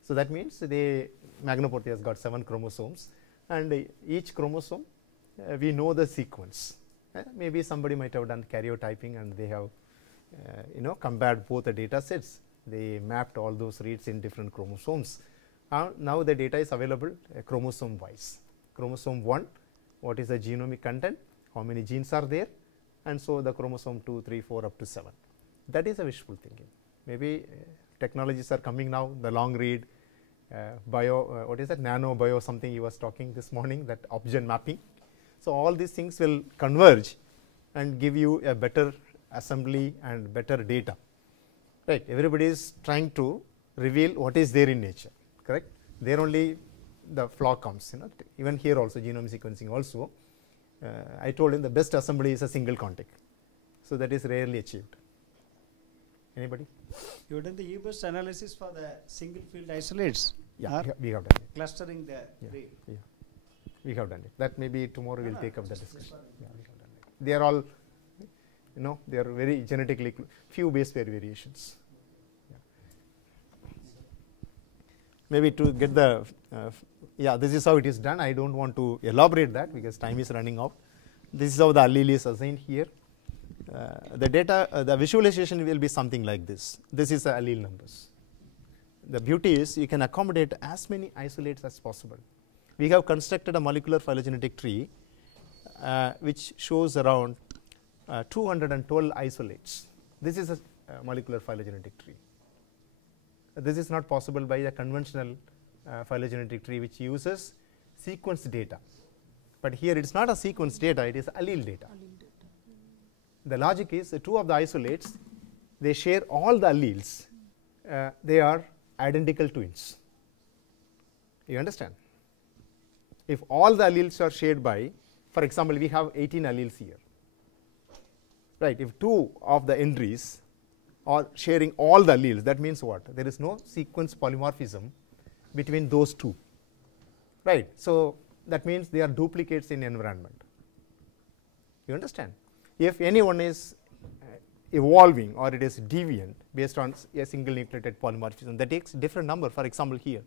So, that means Magnapurthi has got 7 chromosomes, and each chromosome we know the sequence. Maybe somebody might have done karyotyping and they have compared both the data sets, they mapped all those reads in different chromosomes. Now the data is available chromosome wise. Chromosome 1, what is the genomic content, how many genes are there, and so the chromosome 2, 3, 4 up to 7. That is a wishful thinking. Maybe technologies are coming now, the long read, what is that, nano bio something he was talking this morning, that opgen mapping. So, all these things will converge and give you a better assembly and better data, right. Everybody is trying to reveal what is there in nature, correct. There only the flaw comes, even here also genome sequencing also. I told him the best assembly is a single contact. So, that is rarely achieved. Anybody? You have done the E-burst analysis for the single field isolates. Yeah, or we have done it. clustering the read. Yeah, we have done it. That maybe tomorrow we will take up the discussion. Yeah, we have done it. They are all, they are very genetically, few base pair variations. Yeah. Maybe to get the, this is how it is done. I do not want to elaborate that because time is running out. This is how the allele is assigned here. The data, the visualization will be something like this. This is the allele numbers. The beauty is you can accommodate as many isolates as possible. We have constructed a molecular phylogenetic tree which shows around 212 isolates. This is a molecular phylogenetic tree. This is not possible by a conventional phylogenetic tree which uses sequence data. But here it is not a sequence data, it is allele data. The logic is the two of the isolates, they share all the alleles, they are identical twins. You understand? If all the alleles are shared by, for example, we have 18 alleles here, right. If two of the entries are sharing all the alleles, that means what? There is no sequence polymorphism between those two, right. So, that means they are duplicates in environment. You understand? If anyone is evolving or it is deviant based on a single nucleotide polymorphism, that takes different number. For example, here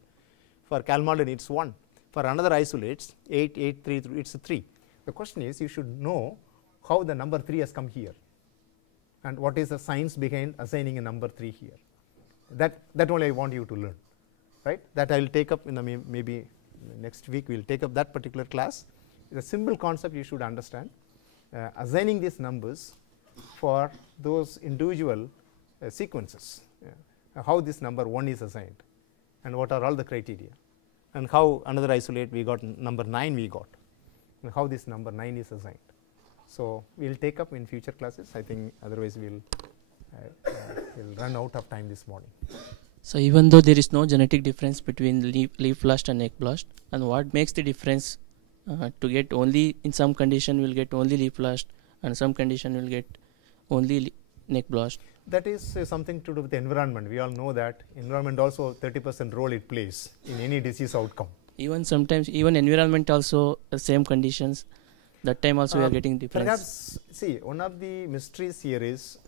for calmodulin it is 1, for another isolates 8, 8, 3, it is 3. The question is you should know how the number 3 has come here and what is the science behind assigning a number 3 here. That only I want you to learn, right. That I will take up in the maybe next week we will take up that particular class. It is a simple concept you should understand. Assigning these numbers for those individual sequences, how this number 1 is assigned and what are all the criteria and how another isolate we got number 9 we got and how this number 9 is assigned. So, we will take up in future classes. I think otherwise we will run out of time this morning. So, even though there is no genetic difference between leaf blast and neck blast, and what makes the difference to get only in some condition we will get only leaf blast and some condition we will get only neck blast? That is something to do with the environment. We all know that environment also 30% role it plays in any disease outcome. Even sometimes even environment also same conditions, that time also we are getting difference. Perhaps see, one of the mysteries here is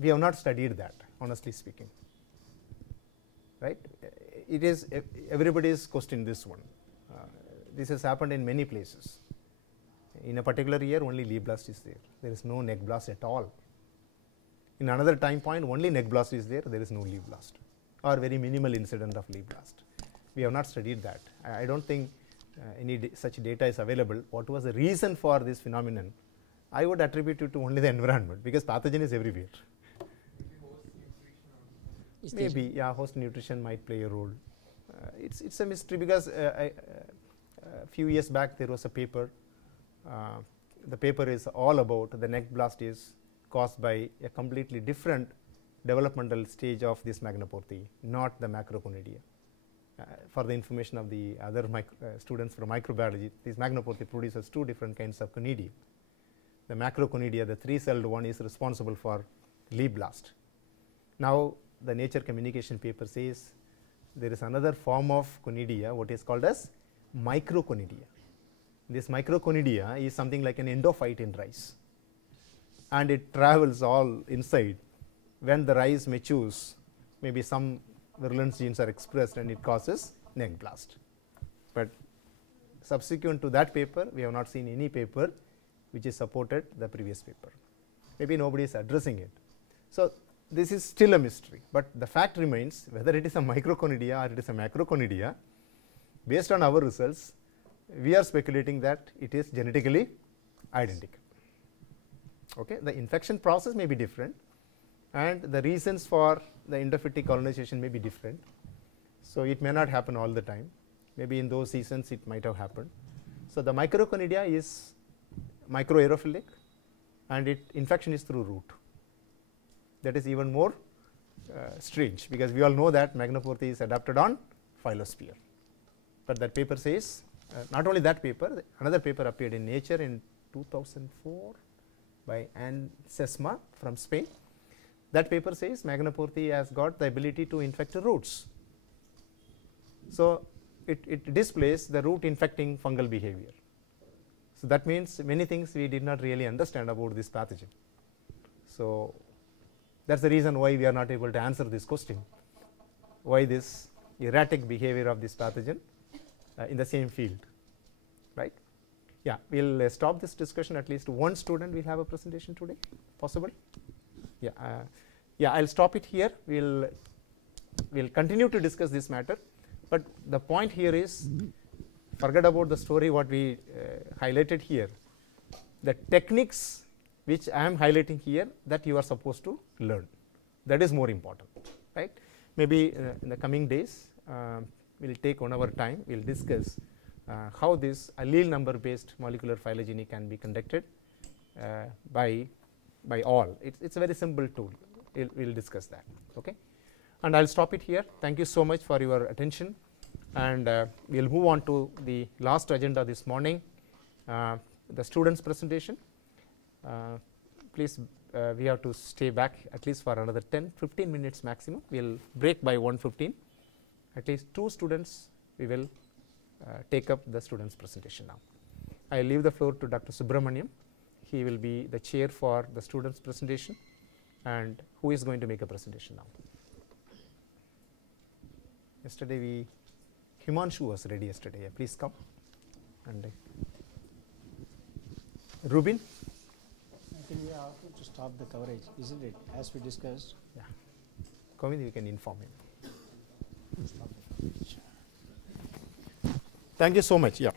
we have not studied that, honestly speaking, right. It is everybody is questioning this one. This has happened in many places. In a particular year only leaf blast is there is no neck blast at all. In another time point only neck blast is there is no leaf blast or very minimal incident of leaf blast. We have not studied that. I do not think any such data is available. What was the reason for this phenomenon? I would attribute it to only the environment because pathogen is everywhere. Maybe, yeah, host nutrition might play a role. It's a mystery because a few years back there was a paper. The paper is all about the neck blast is caused by a completely different developmental stage of this magnaporthy, not the macroconidia. For the information of the other students from microbiology, this magnaporthy produces two different kinds of conidia. The macroconidia, the 3-celled one, is responsible for leaf blast. Now, the Nature Communication paper says there is another form of conidia, what is called as microconidia. This microconidia is something like an endophyte in rice, and it travels all inside. When the rice matures, maybe some virulence genes are expressed and it causes neck blast. But subsequent to that paper, we have not seen any paper which is supported the previous paper. Maybe nobody is addressing it. So, this is still a mystery, but the fact remains whether it is a microconidia or it is a macroconidia, based on our results, we are speculating that it is genetically identical. Okay. The infection process may be different and the reasons for the endophytic colonization may be different. So, it may not happen all the time, maybe in those seasons it might have happened. So, the microconidia is microaerophilic and infection is through root. That is even more strange, because we all know that Magnaporthy is adapted on phylosphere, but that paper says not only that paper, another paper appeared in Nature in 2004 by Anne Sesma from Spain. That paper says Magnaporthy has got the ability to infect roots. So, it displays the root infecting fungal behavior. So, that means many things we did not really understand about this pathogen. So, that is the reason why we are not able to answer this question, why this erratic behavior of this pathogen in the same field, right. Yeah, we will stop this discussion. At least one student will have a presentation today, possible. Yeah, I will stop it here. We will continue to discuss this matter, but the point here is, forget about the story what we highlighted here. The techniques which I am highlighting here, that you are supposed to learn, that is more important, right. Maybe in the coming days we will take 1 hour time, we will discuss how this allele number based molecular phylogeny can be conducted by all. It is a very simple tool, we will discuss that, okay. And I will stop it here. Thank you so much for your attention, and we will move on to the last agenda this morning, the students presentation. Please, we have to stay back at least for another 10-15 minutes maximum. We will break by 1:15. At least 2 students we will take up the students presentation now. I leave the floor to Dr. Subramaniam. He will be the chair for the students presentation, and who is going to make a presentation now. Yesterday Himanshu was ready yesterday. Yeah, please come. And Rubin. I think we have to stop the coverage, isn't it? As we discussed. Yeah. Govind, you can inform him. Stop the coverage. Thank you so much. Yeah.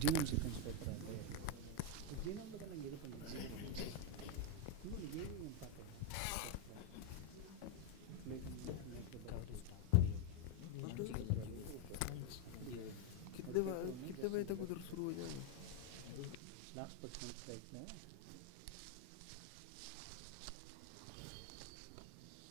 Genome sequence paper are there. Genome lo kanna idu pannala. Innu game paakala. कितने बजे तक उधर शुरू हो जाएगा? Last 5 minute like ना